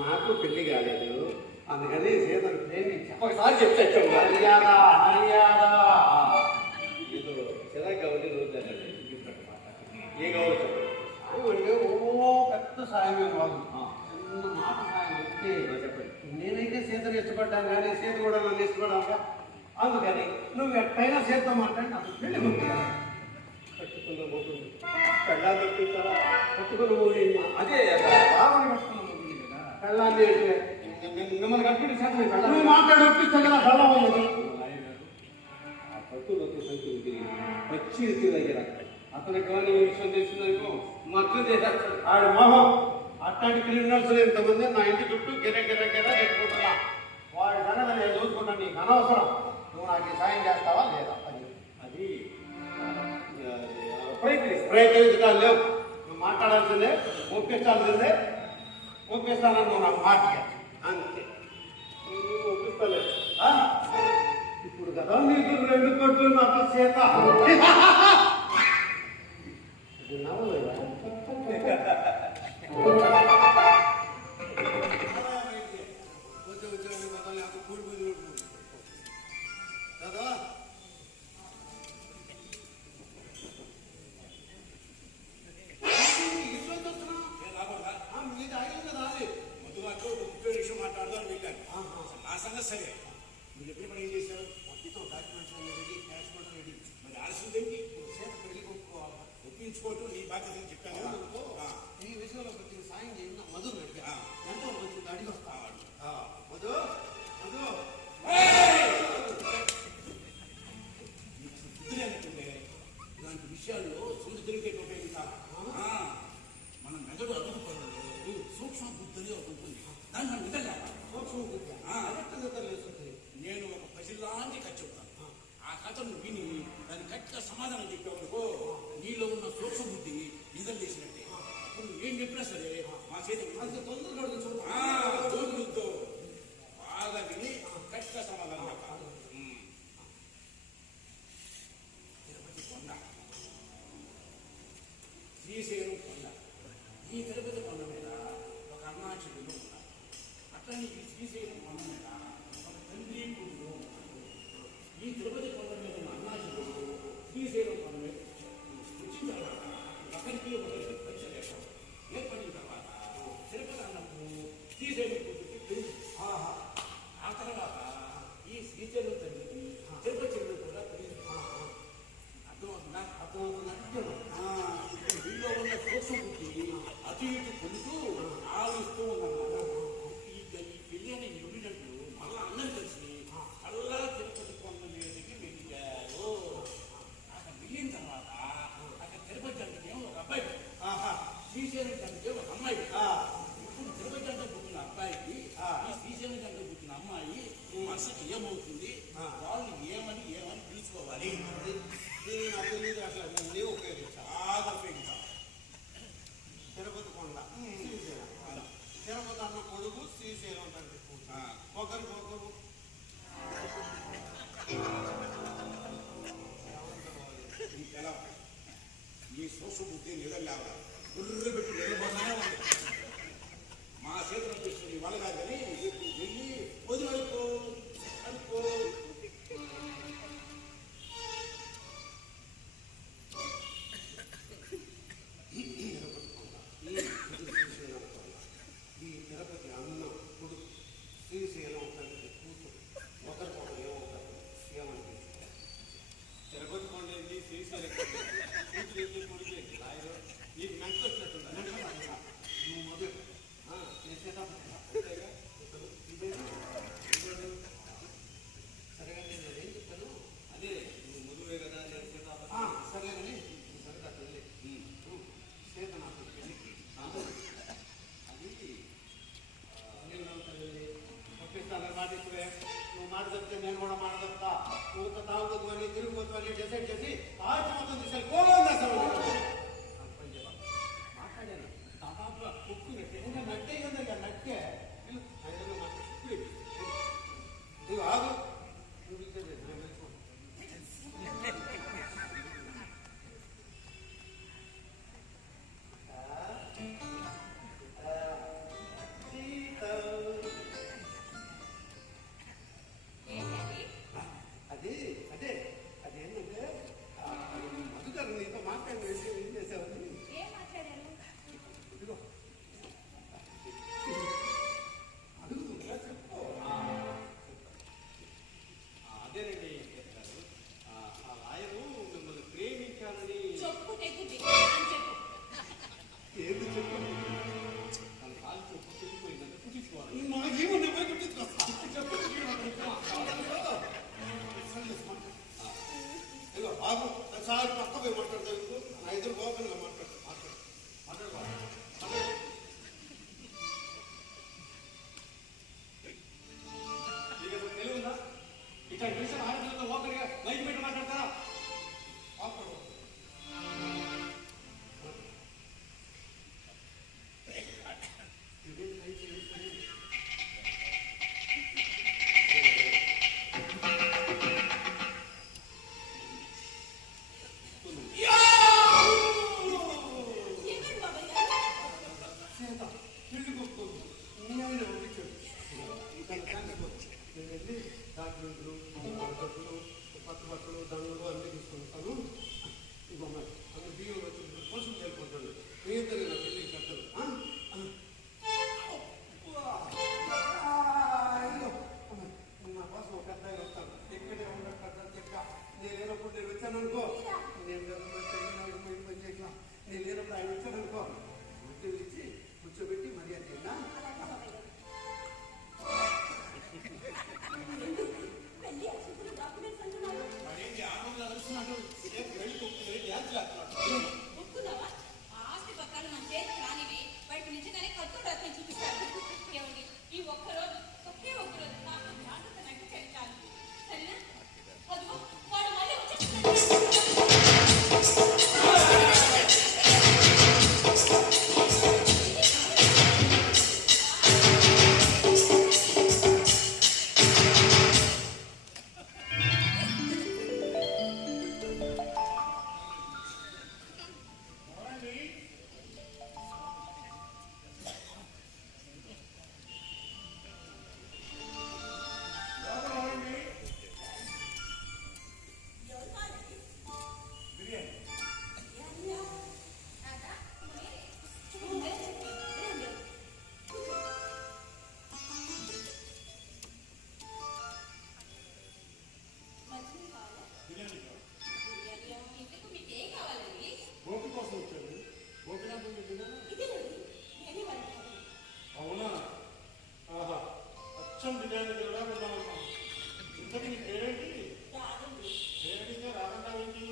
నాకు పెళ్లి కాలేదు, అందుకని సీతను ప్రేమించా. ఒకసారి చెప్తే మర్యాద మర్యాద ఏదో చిరా గౌరీ రోజు ఏ గౌరీ సాయం అంటే ఓ పెద్ద సాయమే కాదు. చిన్న మాట సాయం అయితే చెప్పండి. నేనైతే సీతను ఇష్టపడ్డాను కానీ సీత కూడా నన్ను ఇష్టపడాలిగా. అందుకని నువ్వు ఎట్టయినా సీతతో మాట్లాడి నాకు పెళ్లి పంపించాలి. కట్టుకున్న పోతుంది పెళ్ళాన్ని పంపిస్తారా? కట్టుకున్న పోయింది అదే రావణ కట్టుకున్న ముగ్గురు కదా. పెళ్ళాన్ని అంటే మిమ్మల్ని కట్టుకుంటే చేత మీ పెళ్ళాం. నువ్వు మాట్లాడి ఒప్పిస్తా కదా పెళ్ళం అయ్యేది. ఆ పట్టులో సంఖ్య వచ్చి దగ్గర అతనికి కానీ ఈ విషయం తెలిసిందనుకో మొత్తం చేసేస్తాడు. ఆడు మొహం అట్లాంటి క్రిమినల్స్ ఇంతమంది నా ఇంటి చుట్టూ గిర చెప్పుకుంటున్నా. వాడి సంగతి నేను చూసుకుంటా. నీకు అనవసరం. నువ్వు నాకు ఈ సాయం చేస్తావా లేదా? అది ప్రయత్నిస్తాను. ప్రయత్నించడం లేవు. నువ్వు మాట్లాడాల్సిందే, ఒప్పించాల్సిందే. ఒప్పిస్తానని నువ్వు నాకు మాట ఇవ్వాలి. అంతే. నువ్వు ఒప్పిస్తలేదు. ఇప్పుడు కదా నీకు 2 కోట్లు నాకు చేత. ఇది నవ్వలేదా? ఆ సంగతి సరే, మీరు ఎప్పుడు పని ఏం చేశారు? మొత్తం డాక్యుమెంట్స్ రెడీ, క్యాష్ కూడా రెడీ. మరి ఆలస్యం ఏంటి? చేత పెళ్లి కొట్టుకోవాలి. ఒప్పించుకోవటం నీ బాధ్యత అని చెప్పాను కదా. ఈ విషయంలో కొంచెం సాయం చేయండి. మధుని అడిగా ఎంతో మంచి అడిగి వస్తాడు. మధు మధు బుద్ధిలేనట్టుండే ఇలాంటి విషయాల్లో సూర్యుడు తెలివితేటలు ఉపయోగించాలి. మన మెదడు అడుగు పనులు సూక్ష్మ బుద్ధి ఒకటి ఉంటుంది. దాన్ని మనం నిద్రలేక సూక్ష్మ బుద్ధి నేను ఒక పసిలాంటి కథ చెప్తాను. ఆ కథను విని దాని కరెక్ట్గా సమాధానం చెప్పేవనుకో నీలో ఉన్న సూక్ష్మ బుద్ధి నిద్ర చేసినట్టే. అప్పుడు ఏం చెప్పినా సరే మా చేతి తొందరగా జోగులతో బాగా విని కరెక్ట్గా సమాధానం చెప్పాలి. తిరుపతి కొండ, శ్రీశైలం కొండ. ఈ తిరుపతి కొండ మీద ఒక అరుణాచలుడు ఉన్నారు. అట్లనే ఈ శ్రీశైలం కొండ మీద ఒక తండ్రి కూతురు ఉన్నారు. ఈ తిరుపతి కొండ మీద ఉన్న అరుణాచలుడు శ్రీశైలం కొండ మీద వచ్చిన తర్వాత ఒకరికి పరిచయం ఏర్పడిన తర్వాత తిరుపతి అన్నప్పుడు శ్రీశైలం కూతురికి పెళ్లి. ఆ తర్వాత ఈ శ్రీశైలం తండ్రికి తిరుపతి కూడా పెళ్లి. అర్థమవుతుందా? వీళ్ళు ఉన్న సూక్ష్మ బుద్ధి అటు ఇటు కొడుతూ ఆలోచిస్తూ ఉన్నాను. ఈ పెళ్లి అని విడినట్లు మళ్ళా అందరూ కలిసి అల్లా తిరుపతి కొండ మీదకి వెళ్ళారు. అక్కడ వెళ్ళిన తర్వాత అక్కడ తిరుపతి గంటకి ఒక అబ్బాయి, శ్రీశైలం గంటకి ఒక అమ్మాయి. ఇప్పుడు తిరుపతి గంట పుట్టిన అబ్బాయికి ఈ శ్రీశైలం గంట పుట్టిన అమ్మాయి మనసుకి ఏమవుతుంది, వాళ్ళు ఏమని పిలుచుకోవాలి. నాకు తెలియదు. అట్లా నేను ఉపయోగించాను. బాగా ఉపయోగించాలి. తిరుపతి కొండ, శ్రీశైలం. తిరుపతి అన్న కొడుకు, శ్రీశైలం తండ్రి ఒకరికొకరు ఎలా ఈ సూక్ష్మ బుద్ధి నిద్రలేవాలి. గుర్రె పెట్టి నిద్రపోతానే ఉంది. మా చేతులు తీసుకుని వాళ్ళ కానీ వెళ్ళి వదిలి అనుకో ఈ తిరుపతి అన్న కొడుకు, శ్రీశైలం తండ్రి కూతురు ఒకరికొకరు ఏమవుతారు? ఏమని తిరుపతి కొండ ఏంటి, శ్రీశైలం కూతురు ఏంటి, కొడుకు ఏంటి, లాయరు నీకు మెంటల్ వచ్చినట్టుందా? నువ్వు మొదలు చేసేటప్పుడు బిర్యానీ తిరగడం ఇంతకీ నీ పేరేంటి? పేరెంటిస్తే రాదంటావేంటి?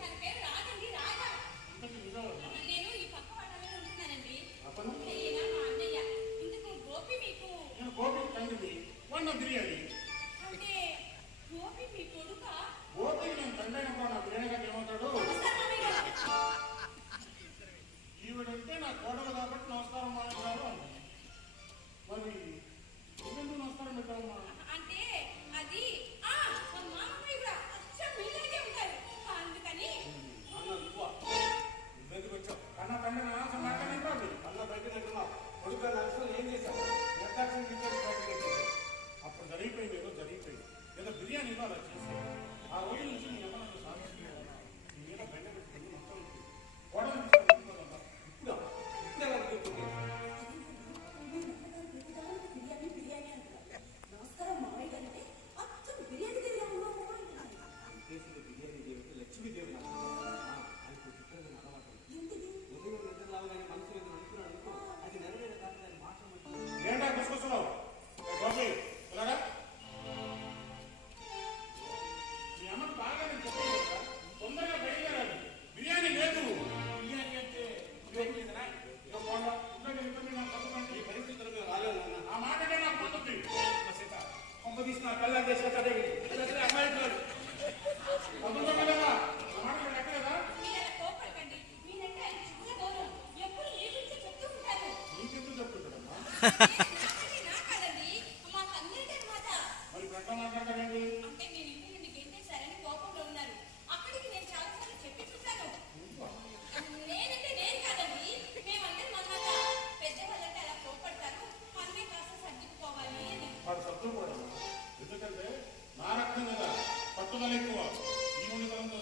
తన పేరు రాగండి, రాగా. ఇంతకీ నిజమా? నేను ఈ పక్క వాడలో ఉంటున్నానండి. అతను? ఈయన మా అన్నయ్య. ఇంతకు గోపి మీకు నేను గోపి తండ్రిని, వాడిన బిర్యానీ. అంటే గోపి మీ కొడుకా? గోపికి నేను తండ్రి అయినప్పుడు నా బిర్యానీ గారు ఏమవుతాడు? ఈవిడంటే నా కోడలు కాబట్టి నమస్కారం మామయ్య గారు అన్నాను. మరి ఎందుకు నమస్కారం పెట్టామమ్మా? అంటే అది మా మామయ్య కూడా అచ్చం మీలాగే ఉంటారు. అందుకని అన్న నువ్వా? నువ్వెందుకు వచ్చావు? కన్నా తండ్రి నా ఆశ మాట్లాడి అన్న బయటనట్టున్నావు. కొడుకు నడుచుకొని ఏం చేశావు? నిర్దాక్షిణ్యం ఇచ్చేసి బయటకు వచ్చావు. అప్పుడు జరిగిపోయింది, ఏదో జరిగిపోయింది. ఏదో బిర్యానీలో అలా చేశాను. ఆ రోజు నుంచి నీ ఎవరు నన్ను సాధిస్తుంది నీ మీద బెండ పెట్టుకుని మొత్తం కోడలు తీసుకుంటున్నాను. ఇప్పుడు ఇప్పుడే వాళ్ళు చెప్తుంది. దేశంలో బిర్యానీ దేవుడు లక్ష్మీదేవి అది పుట్టిన అలవాటు. ఎదురు నిద్ర రావాలని మనసు మీద అనుకున్నాడు అనుకో, అది నెరవేరే కాదు దాని మాట ఏంటా తీసుకొస్తున్నావు? గోపి ఇలాగా మీ అమ్మకు బాగా నేను చెప్పాను కదా, తొందరగా బయలుదేరాలి. బిర్యానీ లేదు. బిర్యానీ అంటే నువ్వేం చేసినా ఇక పోండా. ఇంట్లో ఇంట్లో నాకు తప్పకండి. ఈ పరిస్థితుల మీద రాలేదు నాన్న. ఆ మాటనే నాకు పద్ధతి. కొంప తీసి నా పిల్లలు చేసిన కదే అమ్మాయి పద్ధతి కదా. ఆ మాట నేను ఎక్కలేదా? మీరు కోపడకండి. మీరంటే ఆయన చాలా గౌరవం. ఎప్పుడు మీ గురించి చెప్తూ ఉంటారు. నీకెందుకు చెప్తుంటాడమ్మా? నా కాదండి, మా తండ్రి అన్నమాట. మరి ఎట్లా మాట్లాడతాడండి? అంటే మీరు ఇంటి నుండి గెంటేశారని కోపంలో ఉన్నారు. అక్కడికి నేను చాలా సార్లు చెప్పించుంటాను. నేనంటే నేను కాదండి, మేమందరం అన్నమాట. పెద్దవాళ్ళంటే అలా కోపడతారు, మనమే కాస్త సర్దుకుపోవాలి అని. వాడు సర్దుకోవడం. ఎందుకంటే నా రక్తం కదా పట్టుదల ఎక్కువ. ఈ ఉండితనంతో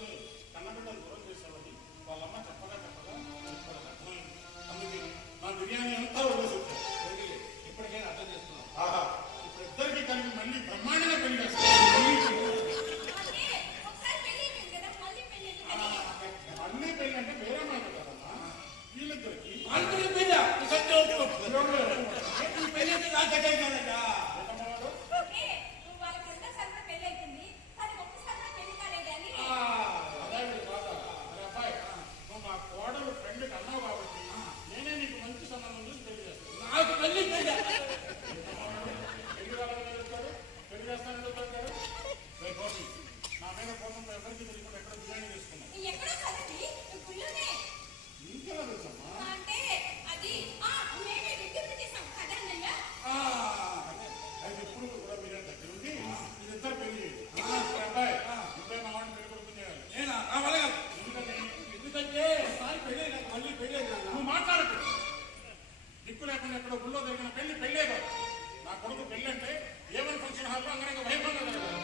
కన్నబిడ్డలు దూరం చేసేవాడి వాళ్ళమ్మ చెప్పగా వాళ్ళకి అర్థమైంది. అందుకే నా బిర్యానీ అంతా వదిలేసి వచ్చాను. ఇప్పటికైనా అర్థం చేస్తున్నావు. ఆహా, ఇప్పుడు ఇద్దరికి కలిపి మళ్ళీ బ్రహ్మాండంగా పెళ్లి చేస్తాను. అంటే ఒకసారి పెళ్లి అయిపోయింది కదా, మళ్ళీ పెళ్లి ఎందుకని? మళ్ళీ పెళ్లి అంటే వేరే మాట కదమ్మా. వీళ్ళిద్దరికి అనుకునే పెళ్ళ సత్యం పెళ్ళి నాకటే కదగా. అంటే వాళ్ళకి రెండోసారి కూడా పెళ్లి అవుతుంది, అది ఒక్కసారి కూడా పెళ్లి కాలేదని. అదే బాధ. అరే అబ్బాయి, నువ్వు మా కోడలు ఫ్రెండ్కి అన్నావు కాబట్టి నేనే నీకు మంచి సంబంధం చూసి పెళ్లి చేస్తాను. నాకు మళ్ళీ పెళ్ళ పెళ్లి వాళ్ళని చెప్తారు, పెళ్లి చేస్తానని చెప్తారు. రేపు గోపి, నా మీద కోపంతో ఎవరికి తెలియకుండా ఎక్కడ బిర్యానీ తీసుకున్నాను. ఎక్కడో కదండి, గుళ్ళోనే. ఇంకెలా తెలుసమ్మా? అంటే అది మేమే విజ్ఞప్తి చేసాం కదా అన్నయ్య. అయితే ఎప్పుడు కూడా మీరు దగ్గరుండి ఇద్దరు పెళ్లి చేయండి. అబ్బాయి, ఇద్దరు మా వాడిని పెళ్లి కొడుకుని చేయాలి. నేనా నా వల్ల కాదు. ఎందుకంటే ఎందుకంటే సారి పెళ్ళి నాకు మళ్ళీ పెళ్ళి నువ్వు మాట్లాడకు. దిక్కు లేకుండా ఎక్కడో గుళ్ళో జరిగిన పెళ్లే కాదు. నా కొడుకు పెళ్లి అంటే ఏమని ఫంక్షన్ హాల్లో అంగరంగ వైభవంగా జరగాలి.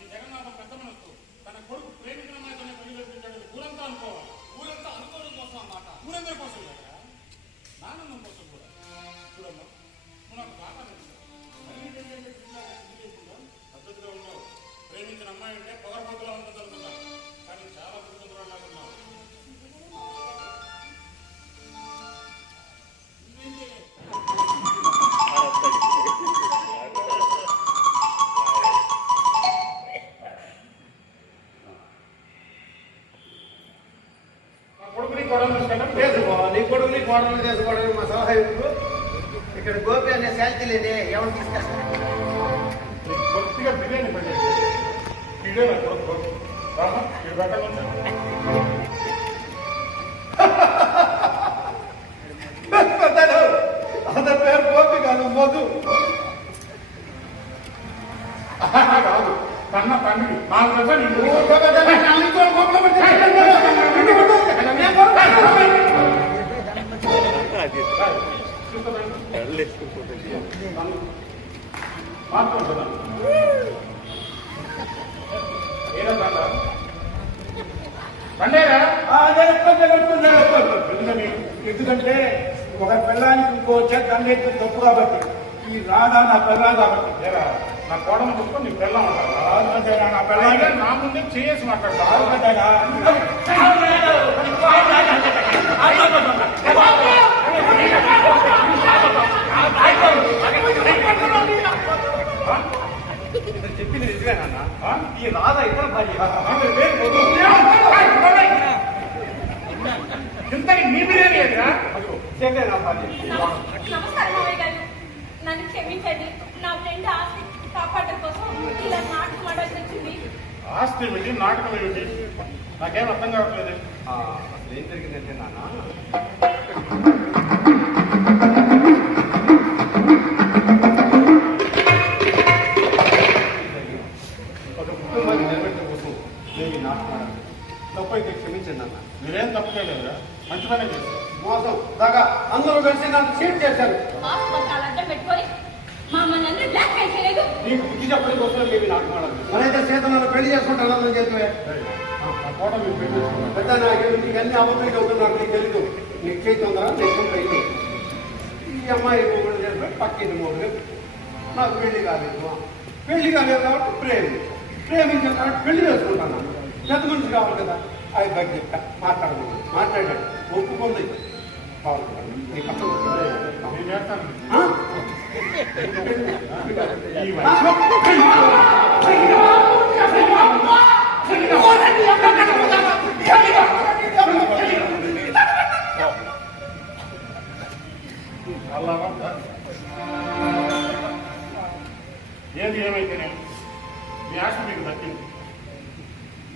ఈ జగన్నాథం పెద్ద మనసు తన కొడుకు ప్రేమించిన మాత్రమే పెళ్లి జరిపించాడు. ఊరంతా అనుకోవాలి. ఊరంతా అనుకోవడం కోసం అన్నమాట. ఊరందరి కోసం కదా, నాన్నమ్మ కోసం కూడా. చూడమ్మా, నువ్వు నాకు బాగా తెలుసు. మళ్ళీ పెళ్లి అంటే పిల్లలాగా సిగ్గు లేకుండా పద్ధతిగా ఉన్నావు. ప్రేమించిన అమ్మాయి అంటే పొగరబోతులా ఉంటుంది అనుకున్నా, కానీ చాలా బుద్ధిమంతురాల్లా ఉన్నావు. నా కొడుకుని కొడలు తీసుకెళ్ళడం చేసుకో నీ కొడుకుని కోడలు చేసుకోవడానికి మా సలహా ఎందుకు? ఇక్కడ గోపి అనే శాంతి లేదే ఎవరు తీసుకొస్తారు? కొద్దిగా బిర్యానీ పెట్టేది ఇదే నా కొడుకు. రామా, ఇది పెట్టాలి. అతని పేరు గోపి కాదు, మధు. కాదు, కన్న తండ్రి నాకు తెలుసా నీకు? ఎందుకంటే ఒక పిల్లానికి ఇంకో దండెత్తి తప్పు కాబట్టి ఈ రాధా నా పిల్ల కాబట్టి నా కోడలు చూసుకొని నీ పిల్ల ఉంటాను. నా పిల్లాన్ని నా ముందే చేసి మాట్లాడతా. ఆ క్షమించండి. నా ఫ్రెండ్ ఆస్తి కాపాడడం కోసం ఇలా నాటకం ఆడాల్సి వచ్చింది. ఆస్తి ఏమిటి, నాటకం ఏమిటి, నాకేం అర్థం కావట్లేదు. అసలు ఏం జరిగిందంటే నాన్న, ఒక కుటుంబాన్ని నిలబెట్టడం కోసం నేను ఈ నాటకం ఆడాను. తప్పైతే క్షమించండి నాన్న. మీరేం తప్పు చేయలేదురా, మంచి పనే చేశారు. మోసం దాకా అందరూ కలిసి నన్ను చీట్ చేశారు. ఆస్తి పత్రాలు అడ్డం పెట్టుకొని మమ్మల్ని అందరూ బ్లాక్ మెయిల్ చేయలేదు. నీకు బుద్ధి చెప్పడం కోసం మేము ఈ నాటకం ఆడాలి. మరైతే సీత నన్ను పెళ్లి చేసుకుంటానని చెప్పే ఆ కోట మీరు పెట్టేసుకున్నారు. పెద్ద నీకు అన్ని అబద్ధం చెబుతున్నాడు. నీకు తెలీదు. నీకు చేతి ఉందా నేను పెళ్లి. ఈ అమ్మాయి మొగుడు చేసి పక్కింది మొగుడు. నాకు పెళ్లి కాలేదు. పెళ్లి కాలేదు కాబట్టి ప్రేమించాను కాబట్టి పెళ్లి చేసుకుంటాను. పెద్ద మనిషి కావాలి కదా. అది బయట చెప్తా మాట్లాడాడు ఒప్పుకుంది. నీ పక్కన నేను చేస్తాను. ఆ? ఈ వయసులో అలా ఏది ఏమైతేనే మీ ఆస్తి మీకు దక్కింది.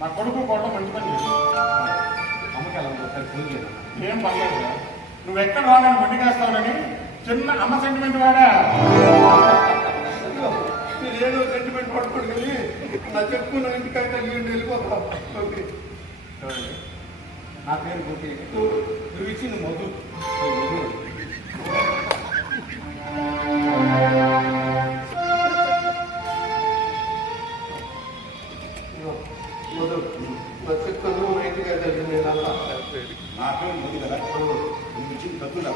నా కొడుకు కోట మంచి పని చేశాడు. అమ్మకి అలా ఒకసారి ఫోన్ చేయను. ఏం పర్లేదు, నువ్వు ఎక్కడ రాగానే మండికేస్తావునని చిన్న అమ్మ సెంటిమెంట్ వాడా. మీరు ఏదో సెంటిమెంట్ పట్టుకోండి కానీ నా చెప్పుకున్న ఇంటికైతే నేను వెళ్ళిపోతా. ఓకే చూడండి, నా పేరు గోపి. నువ్వు ఇచ్చిన మధు మధు నా చెప్పుకున్న మా ఇంటికైతే నేను అలా నా పేరు ఉంది కదా, నువ్వు ఇచ్చిన కత్తులు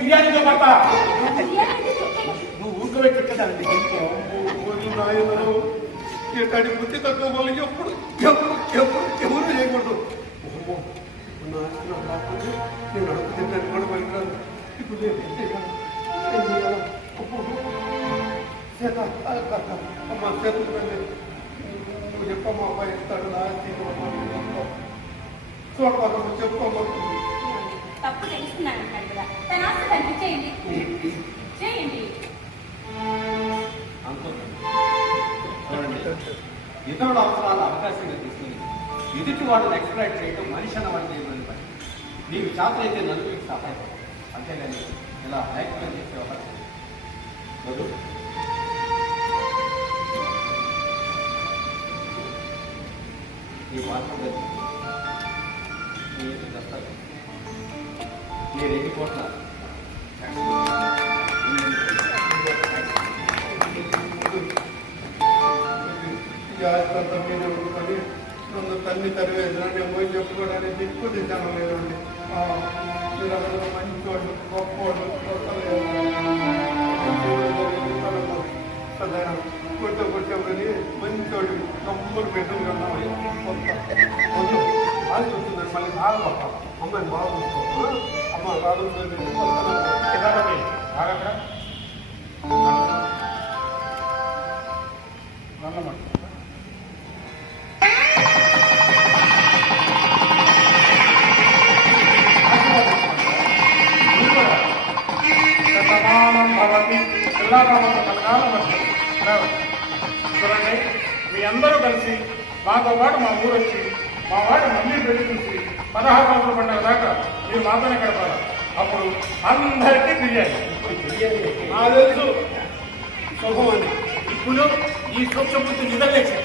బిర్యానీతో పడతా. నువ్వు ఊరికే పెట్టాలండి. ఇట్లాంటి బుద్ధి తక్కువ వాళ్ళు ఎప్పుడు ఎవరు చేయకూడదు. నేను అడుగుతున్నాను కూడా పనికిరాదు. ఇప్పుడు అమ్మ చేతులు నువ్వు చెప్పమ్మా అబ్బాయి ఇస్తాడు నా చూడమ్మా నువ్వు చెప్పమ్మా. తప్పు తెలుస్తున్నాను అంటాడు కదా, తన ఆస్తి తనకి చేయండి. ఇతరుల అవసరాలు అవకాశంగా తీసుకుని ఎదుటి వాళ్ళని ఎక్స్ప్లాయిట్ చేయడం మనిషి అన్న వాడిని ఇవ్వని పని. నీకు చేత అయితే నలుగురికి సహాయపడదు. అంతేగాని ఇలా హైక్మెంట్ చేసే అవకాశం వద్దు. ఈ మార్పు నీ ఎందుకు వస్తారు. నేను 2 కోట్ల కానీ నన్ను తల్లి తరివేసిన నేను పోయి చెప్పుకోవడానికి దిక్కుదిద్దాను లేదండి. మీరు అందరూ మంచివాళ్ళు గొప్పవాళ్ళు కొట్టే కానీ మంచివాడు కమ్ములు పెట్టుకుని కన్నా అది చూస్తుందండి. మళ్ళీ బాగా అమ్మాయి బాగా చూసుకో. అమ్మ రాదు చూడండి, మీ అందరూ కలిసి మాతో పాటు మా ఊరు వచ్చి మా వాడి మళ్ళీ పెళ్లి చూసి 16 రోజుల పండుగ దాకా మీరు మాతోనే గడపాలి. అప్పుడు అందరికీ బిర్యానీ. నా తెలుసు శుభమని ఇప్పుడు ఈ సూక్ష్మ బుద్ధి నిద్రలేచారు.